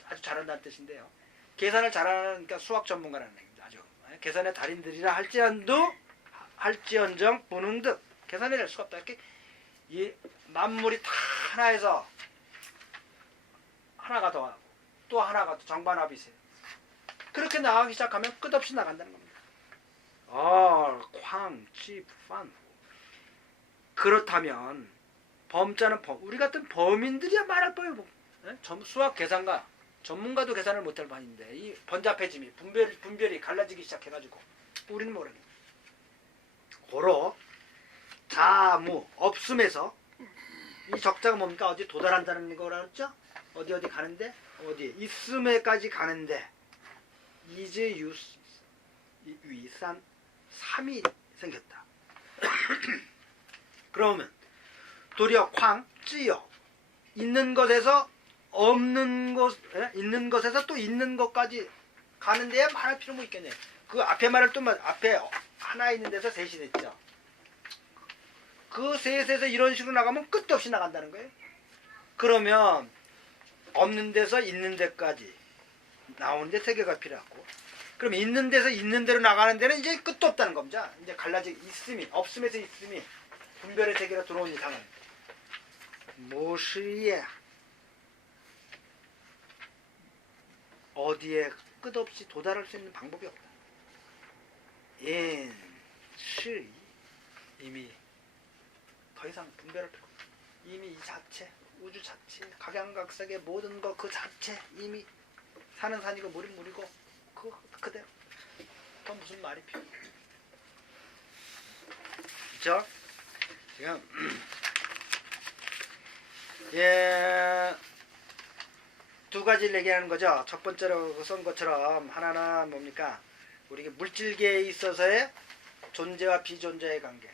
아주 잘한다는 뜻인데요. 계산을 잘하는 그러니까 수학 전문가라는 얘기죠. 아주 계산의 달인들이라 할지언정 분응득 계산을 낼 수가 없다. 이렇게 이 만물이 다 하나에서 하나가 더하고 또 하나가 더 정반합이세요. 그렇게 나가기 시작하면 끝없이 나간다는 겁니다. 쾅치판 그렇다면 범자는 우리 같은 범인들이야 말할 바에 뭐 수학 계산가 전문가도 계산을 못할 판인데 이 번잡해짐이 분별이 갈라지기 시작해가지고 우리는 모르겠네. 고로 자무 없음에서 이 적자가 뭡니까? 어디 도달한다는 거라 그랬죠? 어디 가는데? 어디? 있음에까지 가는데 이제 위산 3이 생겼다. 그러면 도리어 쾅,찌여 있는 것에서 없는 것, 있는 것에서 또 있는 것까지 가는데 말할 필요 뭐 있겠네. 그 앞에 말을 또 앞에 하나 있는 데서 셋이 됐죠. 그 셋에서 이런 식으로 나가면 끝도 없이 나간다는 거예요. 그러면 없는 데서 있는 데까지 나오는데 세 개가 필요하고, 그럼 있는 데서 있는 데로 나가는 데는 이제 끝도 없다는 겁니다. 이제 있음이, 없음에서 있음이 분별의 세계로 들어온 이상은 무엇이에 어디에 끝없이 도달할 수 있는 방법이 없다. 시 이미 더 이상 분별할 필요 없다. 이미 이 자체, 우주 자체, 각양각색의 모든 것 그 자체 이미 산은 산이고 물은 물이고 그대로. 더 무슨 말이 필요? 그렇죠? 지금 두 가지를 얘기하는 거죠. 첫 번째로 쓴 것처럼 하나는 뭡니까? 우리 물질계에 있어서의 존재와 비존재의 관계.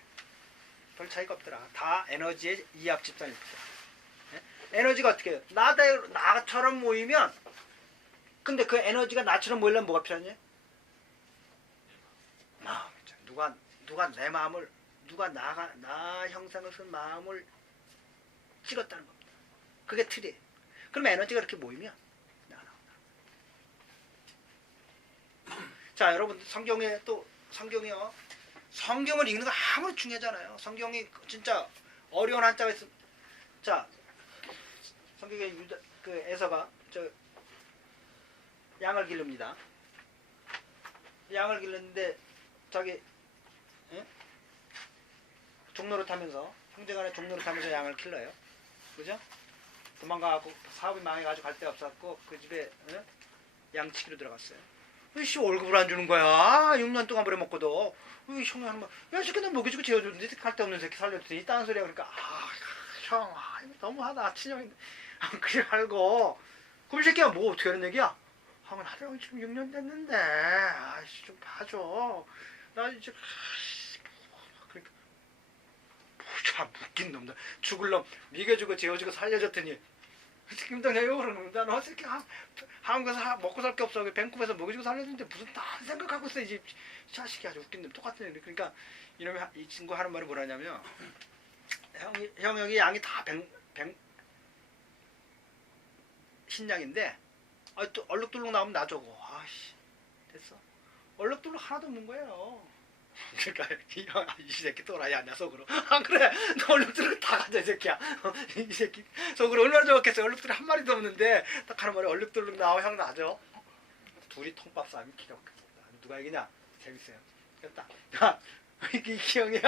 별 차이가 없더라. 다 에너지의 이합 집단일 뿐이야. 에너지가 어떻게 해요? 나처럼 모이면, 근데 그 에너지가 나처럼 모이려면 뭐가 필요하냐? 마음이죠. 누가 내 마음을, 누가 나 형상을 쓴 마음을 찍었다는 겁니다. 그게 틀이에요. 그럼 에너지가 이렇게 모이면 나온다. 자, 여러분 성경이요. 성경을 읽는 거 아무리 중요하잖아요. 성경이 진짜 어려운 한자가 있어. 자, 성경에 에서가 양을 기릅니다. 양을 기르는데 자기 종로를 타면서 형제간에 종로를 타면서 양을 길러요. 그죠? 도망가고 사업이 망해가지고 갈 데 없었고 그 집에 양치기로 들어갔어요. 씨 월급을 안 주는 거야. 6년 동안 버려먹고도. 형이 하는 말, 야, 이 새끼 너 먹여주고 재워주는데 갈 데 없는 새끼 살려주더니 딴 소리야. 그러니까 형, 이거 너무하다. 친형인데. 그래 알고. 그럼 이 새끼가 뭐 어떻게 하는 얘기야? 형은 하려고 지금 6년 됐는데 아이씨 좀 봐줘. 나 이제 그러니까 참 웃긴 놈들. 죽을 놈 먹여주고 재워주고 살려줬더니 지금도 내가 그러는 거야. 너 새끼 한국에서 먹고 살 게 없어. 밴쿠버에서 먹여주고 살려주는데 무슨 딴 생각하고 있어. 이 자식이 아주 웃긴 놈. 똑같은 애. 그러니까 이놈이 이 친구 하는 말이 뭐라냐면 형 여기 양이 다 신양인데 또 얼룩덜룩 나오면 놔줘고. 아씨 됐어. 얼룩덜룩 하나도 없는 거예요. 그러니까 이 새끼 또라이 아니야 속으로. 안 그래? 너 얼룩덜룩 다 가져 이 새끼야. 이 새끼 속으로 얼마나 좋았겠어. 얼룩덜룩 한 마리도 없는데 딱 하는 말에 얼룩덜룩 나와 형 놔줘. 둘이 통밥 싸움이 기가 막혔다. 누가 이기냐? 재밌어요. 됐다. 이 형이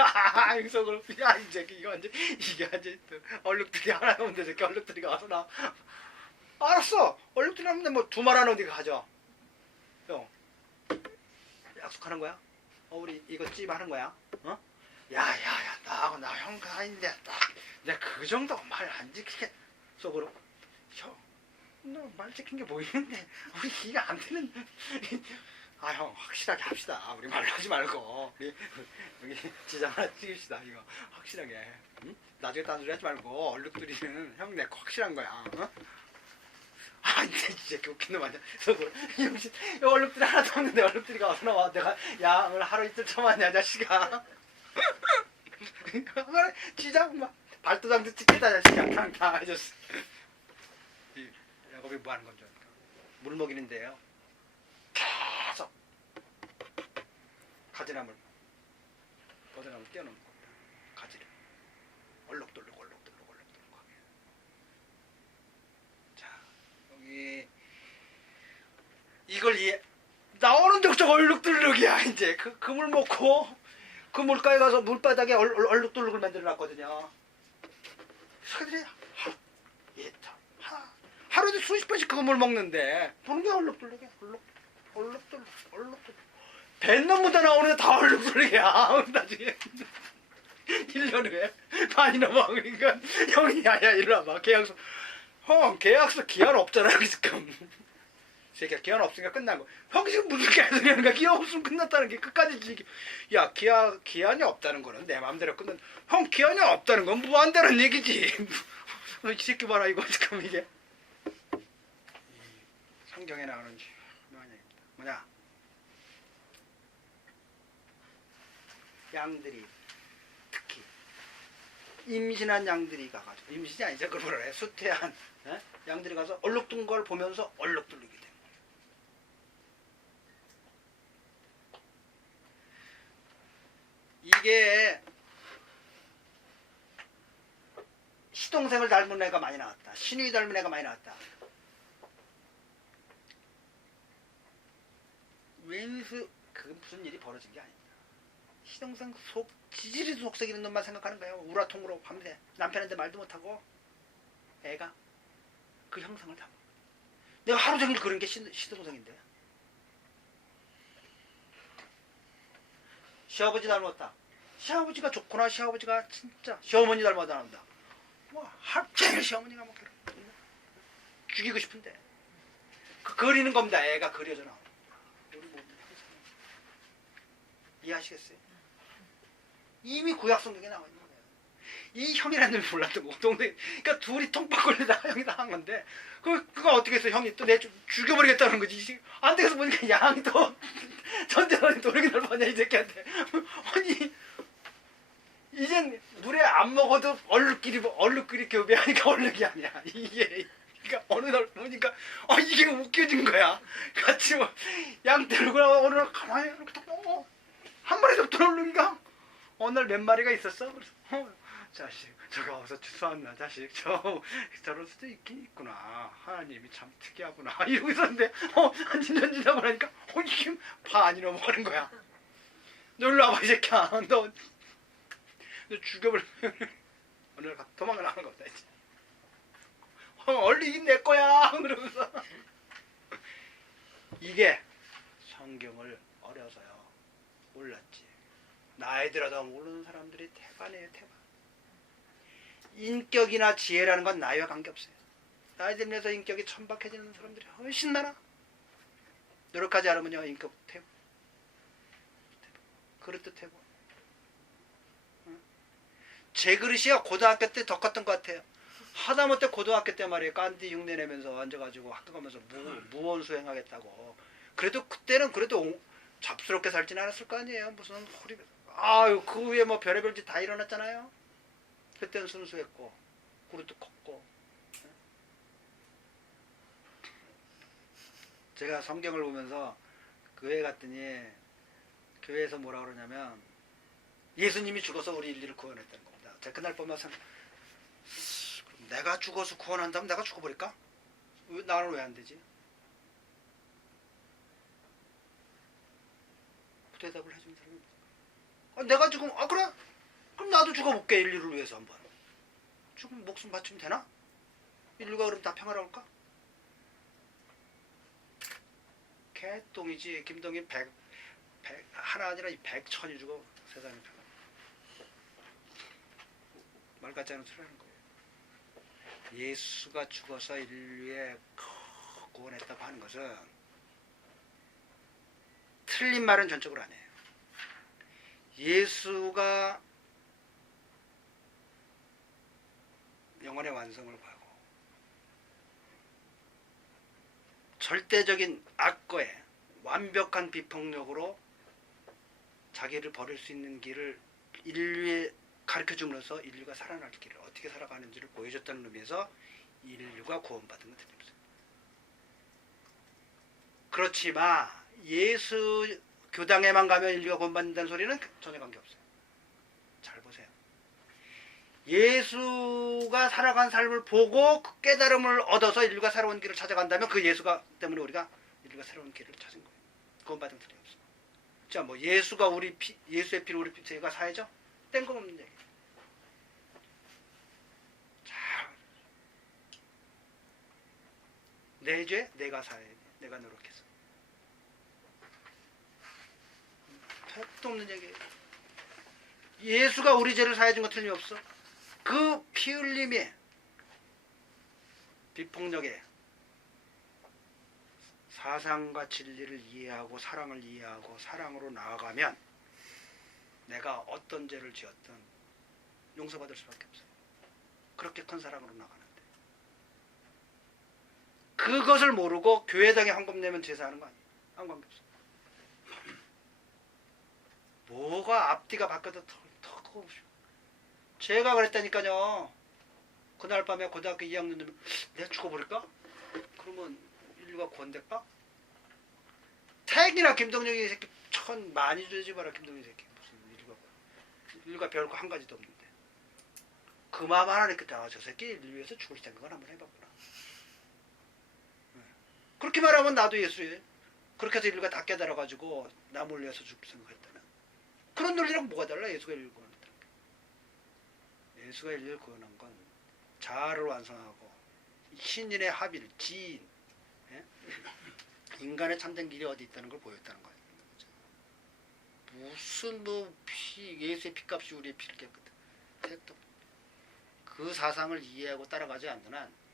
이 속으로 야 이 새끼 이거 완전 이게 완전 얼룩덜이 하나 없는데 새끼 얼룩덜이가 와서 나. 알았어. 얼룩덜이 없는데 뭐 두 말 안 어디 가져. 형 약속하는 거야? 우리 이거 찜 하는 거야? 어? 야야야 나하고 나 형 사이인데 딱 내가 그 정도 말 안 지키게 속으로 형 너 말 지킨 게 뭐 있는데 우리 기가 안 되는 형 확실하게 합시다. 우리 말로 하지 말고 우리 여기 지장 하나 찍읍시다. 이거 확실하게 응? 나중에 딴소리 하지 말고 얼룩들이는 형 내 거 확실한 거야. 어? 이제 진짜 웃긴 놈 아니야. 속으로 형씨 얼룩들이 하나도 없는데 얼룩들이가 어디서 나와. 내가 양을 하루 이틀 쳐봤냐 자식아. 지장 막 발도장도 찍겠다 자식아. 다 해줬어. 이 야곱이 뭐 하는 건지 아니까 물 먹이는데요. 계속 가지나물 떼어놓는 겁니다. 가지를 얼룩덜룩 하게. 자 여기 이걸 나오는 적적 얼룩덜룩이야. 이제 그 물 먹고 그 물가에 가서 물바닥에 얼룩덜룩을 만들어놨거든요. 새들이 하루에 수십 번씩 그 물 먹는데 보는 게 얼룩덜룩이야. 얼룩덜룩 뱃놈 묻어 나오는데 다 얼룩덜룩이야. 나중에 1년 후에 많이 넘어. 그러니까 형이 야야 일로 와봐. 계약서 형 계약서 기한 없잖아요 지금. 이 새끼야 기한 없으니까 끝난 거. 형 지금 무슨 개소리 하는 거야. 기한 없으면 끝났다는 게 끝까지 지기. 야 기한이 없다는 거는 내 마음대로 끝난. 형 기한이 없다는 건 무한대라는 얘기지. 이 새끼 봐라 이거 지금 이게. 성경에 나오는 유명한 얘기입니다. 뭐냐? 양들이 특히 임신한 양들이 가가지고 임신이 아니죠. 그걸 뭐라 해? 수태한 양들이 가서 얼룩든 걸 보면서 얼룩들리게 된 거예요. 이게 시동생을 닮은 애가 많이 나왔다. 신우이 닮은 애가 많이 나왔다. 왠수 그 무슨 일이 벌어진 게 아닙니다. 시동생 지질이 속썩이는 놈만 생각하는 거예요. 우라통으로 밤새 남편한테 말도 못하고 애가 그 형상을 담아. 내가 하루 종일 그런 게 시동생인데. 시아버지 닮았다. 시아버지가 좋구나. 시아버지가 진짜 시어머니 닮아도 나온다. 뭐 하루 종일 시어머니가 뭐 죽이고 싶은데 그리는 겁니다. 애가 그려져 나와. 우리 모두 형상 이해하시겠어요? 이미 구약 성경에 나와 있는 거예요. 이 형이라는 놈이 몰랐던 거. 동생, 그러니까 둘이 통박 걸리다가 형이 당한 건데, 그거 어떻게 했어? 형이 또 내 죽여버리겠다는 거지. 안 돼서 보니까 양이 또 전쟁하는 도력이 넓었냐 이 새끼한테. 아니 이젠 물에 안 먹어도 얼룩끼리 교배하니까 얼룩이 아니야. 이게 그러니까 어느 날 보니까 이게 웃겨진 거야. 같이 뭐 양 들고 어느 날 가만히 이렇게 딱 한 마리도 얼룩이가. 어느 날 몇 마리가 있었어. 그래서 자식 저가 어디서 주워왔나 자식 저럴 수도 있긴 있구나. 하나님이 참 특이하구나 이러고 있었는데 한 1년 지나고 나니까 이게 반이 넘어가는 거야. 너 일로 와봐 이 새끼야. 너 죽여버려. 어느 날 도망을 나가는 겁니다 이제. 얼리 내 거야 그러면서. 이게 성경을 어려서요 몰랐지. 나이 들어서 모르는 사람들이 태반이에요. 태반. 인격이나 지혜라는 건 나이와 관계없어요. 나이 들면서 인격이 천박해지는 사람들이 훨씬 많아. 노력하지 않으면요 인격 태고 그릇도 태고. 제 그릇이야 고등학교 때 더 컸던 것 같아요. 하다못해 고등학교 때 말이에요. 깐디 흉내 내면서 앉아가지고 학교 가면서 무원 수행하겠다고. 그래도 그때는 그래도 잡스럽게 살진 않았을 거 아니에요. 무슨 호리. 아유 그 후에 뭐 별의별 짓 다 일어났잖아요. 그때는 순수했고 그릇도 컸고. 제가 성경을 보면서 교회 갔더니 교회에서 뭐라 그러냐면 예수님이 죽어서 우리 인류를 구원했다는 겁니다. 제가 그날 보면서 내가 죽어서 구원한다면 내가 죽어버릴까? 나는 왜 안 되지? 대답을 해주는 사람이 내가 죽으면 그래? 그럼 나도 죽어볼게. 인류를 위해서 한번. 죽으면 목숨 바치면 되나? 인류가 그럼 다 평화로울까? 개똥이지. 김동인 100 하나 아니라 100천이 죽어 세상에 평화. 말 같지 않은 소리 하는 거예요. 예수가 죽어서 인류에 구원했다고 하는 것은 틀린 말은 전적으로 아니에요. 예수가 영혼의 완성을 구하고 절대적인 악거에 완벽한 비폭력으로 자기를 버릴 수 있는 길을 인류에 가르쳐줌으로써 인류가 살아날 길을 어떻게 살아가는지를 보여줬다는 의미에서 인류가 구원받은 건 틀림없어요. 그렇지만 예수 교당에만 가면 인류가 구원받는다는 소리는 전혀 관계없어요. 잘 보세요. 예수가 살아간 삶을 보고 그 깨달음을 얻어서 인류가 새로운 길을 찾아간다면 그 예수가 때문에 우리가 인류가 새로운 길을 찾은 거예요. 구원받은 틀이 없어요. 자, 뭐 예수가 예수의 피로 우리 죄가 사해져? 땡kom없는 얘기. 자, 내 죄 내가 사해. 내가 노력해서. 택도 없는 얘기예요. 예수가 우리 죄를 사해준 거 틀림없어. 그 피 흘림이 비폭력에 사상과 진리를 이해하고 사랑을 이해하고 사랑으로 나아가면 내가 어떤 죄를 지었든 용서받을 수밖에 없어요. 그렇게 큰 사랑으로 나가는데 그것을 모르고 교회당에 헌금 내면 제사하는 거 아니에요. 아무 관계 없어요. 뭐가 앞뒤가 바뀌어도 더 크고 제가 그랬다니까요. 그날 밤에 고등학교 2학년 되면 내가 죽어버릴까? 그러면 인류가 구원될까? 택이나 김동영이 이 새끼 천 많이 주지 마라. 김동영이 새끼 무슨 인류가 배울 거 한 가지도 없는데 그 마음 하나니까 아, 저 새끼 인류에서 죽을 생각을 한번 해봤구나. 그렇게 말하면 나도 예수해. 그렇게 해서 인류가 다 깨달아가지고 남을 위해서 죽을 생각했다면 그런 논리랑 뭐가 달라? 예수가 인류를 구원했다는 게. 예수가 인류를 구원한 건 자아를 완성하고 신인의 합일, 지인, 예? 인간의 참된 길이 어디 있다는 걸 보였다는 거예요. 무슨 예수의 피값이 우리의 피를 깨끗해. 택도 그 사상을 이해하고 따라가지 않는 한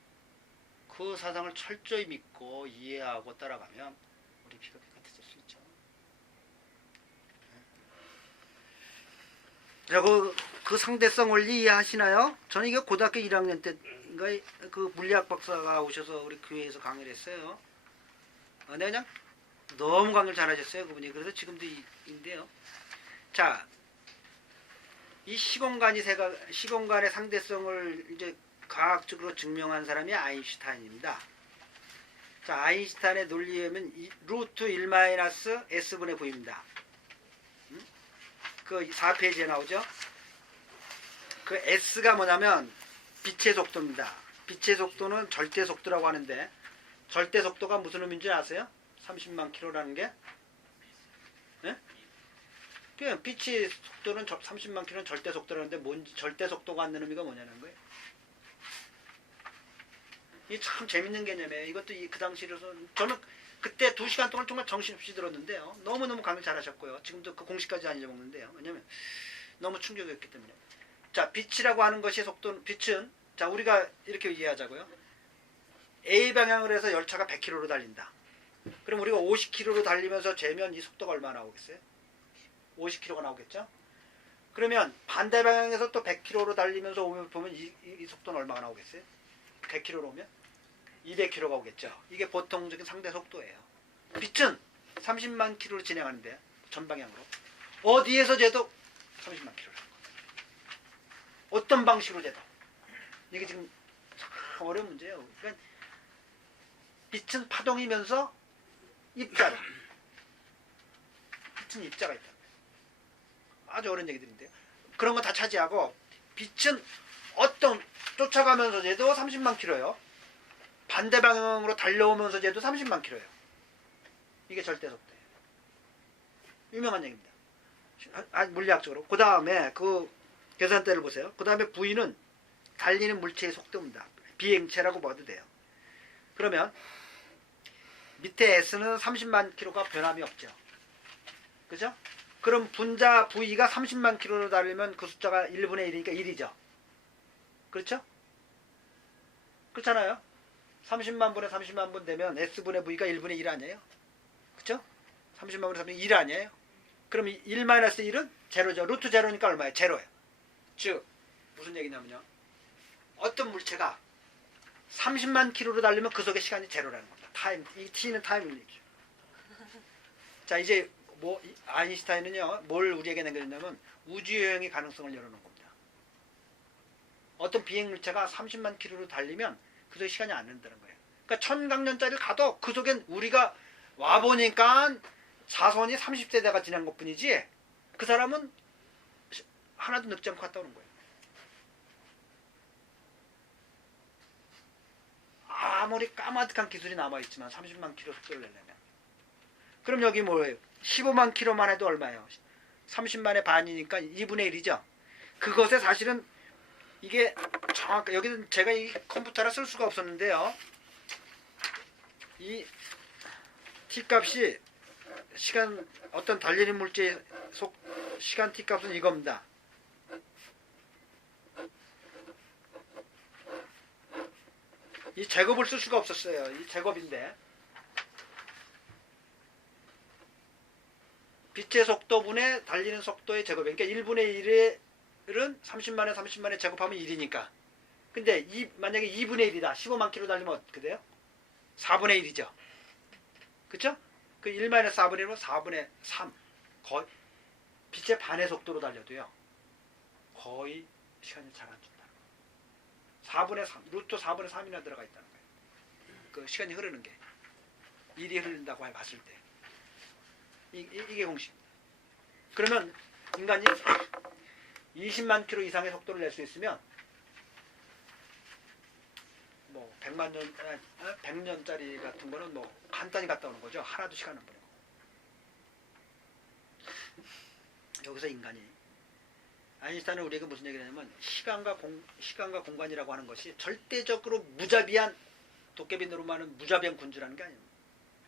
그 사상을 철저히 믿고 이해하고 따라가면 우리 피가 깨끗해질 수 있죠. 자, 그 상대성 원리 이해하시나요? 저는 이게 고등학교 1학년 때인가 그 물리학 박사가 오셔서 우리 교회에서 강의를 했어요. 근데 그냥 너무 강의를 잘하셨어요, 그분이. 그래서 지금도 인데요. 자, 이 시공간의 상대성을 이제 과학적으로 증명한 사람이 아인슈타인입니다. 자, 아인슈타인의 논리에 의하면 루트 1-s분의 v입니다. 그 4페이지에 나오죠. 그 s가 뭐냐면 빛의 속도입니다. 빛의 속도는 절대 속도라고 하는데 절대 속도가 무슨 의미인지 아세요? 30만 킬로라는 게? 예? 그냥 빛의 속도는 30만 킬로는 절대 속도라는데 뭔지 절대 속도가 갖는 의미가 뭐냐는 거예요. 이게 참 재밌는 개념이에요. 이것도 그 당시로서 저는 그때 2시간 동안 정말 정신없이 들었는데요. 너무너무 강의 잘하셨고요. 지금도 그 공식까지 안 잊어먹는데요. 왜냐면 너무 충격이었기 때문에. 자, 빛이라고 하는 것이 속도는, 빛은, 자, 우리가 이렇게 이해하자고요. A 방향으로 해서 열차가 100km로 달린다. 그럼 우리가 50km로 달리면서 재면 이 속도가 얼마나 나오겠어요? 50km가 나오겠죠? 그러면 반대 방향에서 또 100km로 달리면서 보면 이 속도는 얼마가 나오겠어요? 100km로 오면? 200km가 오겠죠. 이게 보통적인 상대 속도예요. 빛은 30만 km로 진행하는데 전방향으로 어디에서 재도 30만 km로 어떤 방식으로 재도 이게 지금 참 어려운 문제예요. 그러니까 빛은 파동이면서 입자다. 빛은 입자가 있다. 아주 어려운 얘기들인데요. 그런 거 다 차지하고 빛은 어떤 쫓아가면서 재도 30만 km예요. 반대 방향으로 달려오면서 재도 30만 km예요. 이게 절대 속도예요. 유명한 얘기입니다. 물리학적으로. 그 다음에 그 계산대를 보세요. 그 다음에 V는 달리는 물체의 속도입니다. 비행체라고 봐도 돼요. 그러면 밑에 S는 30만 km가 변함이 없죠. 그죠? 그럼 분자 V가 30만 km로 달리면 그 숫자가 1분의 1이니까 1이죠. 그렇죠? 그렇잖아요. 30만 분의 30만 분 되면 S분의 V가 1분의 1 아니에요? 그쵸? 30만 분의 30분의 1 아니에요? 그럼 1-1은 제로죠. 루트 제로니까 얼마예요? 제로예요. 즉 무슨 얘기냐면요. 어떤 물체가 30만 킬로로 달리면 그 속의 시간이 제로라는 겁니다. 타임, 이 t는 타임이죠. 자, 이제 아인슈타인은요, 뭘 우리에게 남겨줬냐면 우주여행의 가능성을 열어놓은 겁니다. 어떤 비행물체가 30만 킬로로 달리면 그 속에 시간이 안 된다는 거예요. 그러니까 1000강년짜리를 가도 그 속엔 우리가 와보니까 자손이 30세대가 지난 것 뿐이지 그 사람은 하나도 늙지 않고 갔다 오는 거예요. 아무리 까마득한 기술이 남아있지만 30만 킬로 속도를 내려면 그럼 여기 뭐예요? 15만 킬로만 해도 얼마예요? 30만의 반이니까 2분의 1이죠. 그것에 사실은 이게 정확하게 여기는 제가 이 컴퓨터를 쓸 수가 없었는데요. 이 t값이 시간 어떤 달리는 물체의 시간 t값은 이겁니다. 이 제곱을 쓸 수가 없었어요. 이 제곱인데 빛의 속도분의 달리는 속도의 제곱. 그러니까 1분의 1은 30만에 30만에 제곱하면 1이니까. 근데 만약에 2분의 1이다. 15만 킬로 달리면 어떻게 돼요? 4분의 1이죠. 그쵸? 그 1-4분의 1은 4분의 3. 거의 빛의 반의 속도로 달려도요. 거의 시간이 잘 안 준다는 거예요. 4분의 3, 루트 4분의 3이나 들어가 있다는 거예요. 그 시간이 흐르는 게. 일이 흐른다고 봤을 때. 이게 공식입니다. 그러면 인간이 20만 킬로 이상의 속도를 낼 수 있으면 뭐 100년짜리 같은 거는 뭐 간단히 갔다 오는 거죠. 하나도 시간 안 보내고. 여기서 인간이 아인슈타인은 우리에게 무슨 얘기를 하냐면 시간과 공간이라고 하는 것이 절대적으로 무자비한 도깨비 노름하는 무자비한 군주라는 게 아닙니다.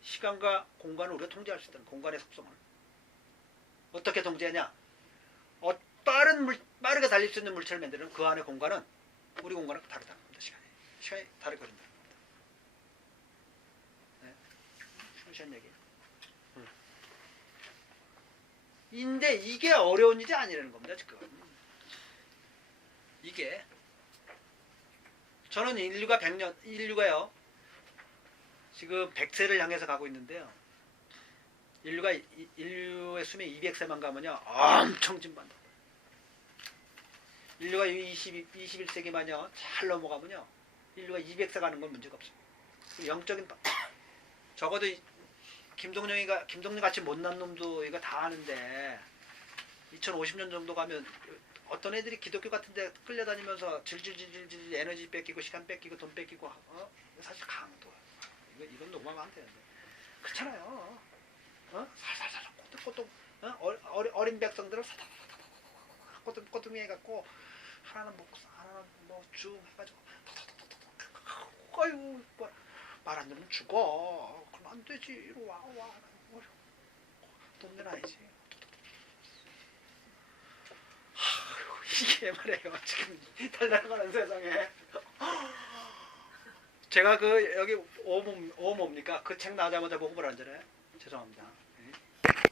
시간과 공간을 우리가 통제할 수 있다는 공간의 속성을 어떻게 통제하냐? 빠르게 달릴 수 있는 물체를 만드는 그 안의 공간은 우리 공간은 다르다는 겁니다. 시간이 다르게 걸린다는 겁니다. 네? 무시한 얘기예요. 근데 이게 어려운 일이 아니라는 겁니다. 지금 이게 저는 인류가요 지금 100세를 향해서 가고 있는데요. 인류의 수명이 200세만 가면요 엄청 진보한다. 인류가 21세기만요 잘 넘어가면요 인류가 200세 가는 건 문제가 없어요. 영적인 적어도 김동영 같이 못난 놈도 이거 다 하는데 2050년 정도 가면 어떤 애들이 기독교 같은데 끌려다니면서 질질질질 에너지 뺏기고 시간 뺏기고 돈 뺏기고 사실 강도 이건 녹음하면 안 되는데 그렇잖아요. 살살살 꼬뚱꼬뚱 어린 백성들을 사다다다다다다 꼬뚱꼬뚱 해갖고 하나는 목사 하나는 뭐주 해가지고 아이고 말 안 들으면 죽어. 그럼 안 되지. 이리 와. 돈 내놔야지. 이게 말이에요. 지금 달려가는 세상에. 제가 여기 뭡니까? 그 책 나오자마자 보고 뭐라 하잖아요. 죄송합니다.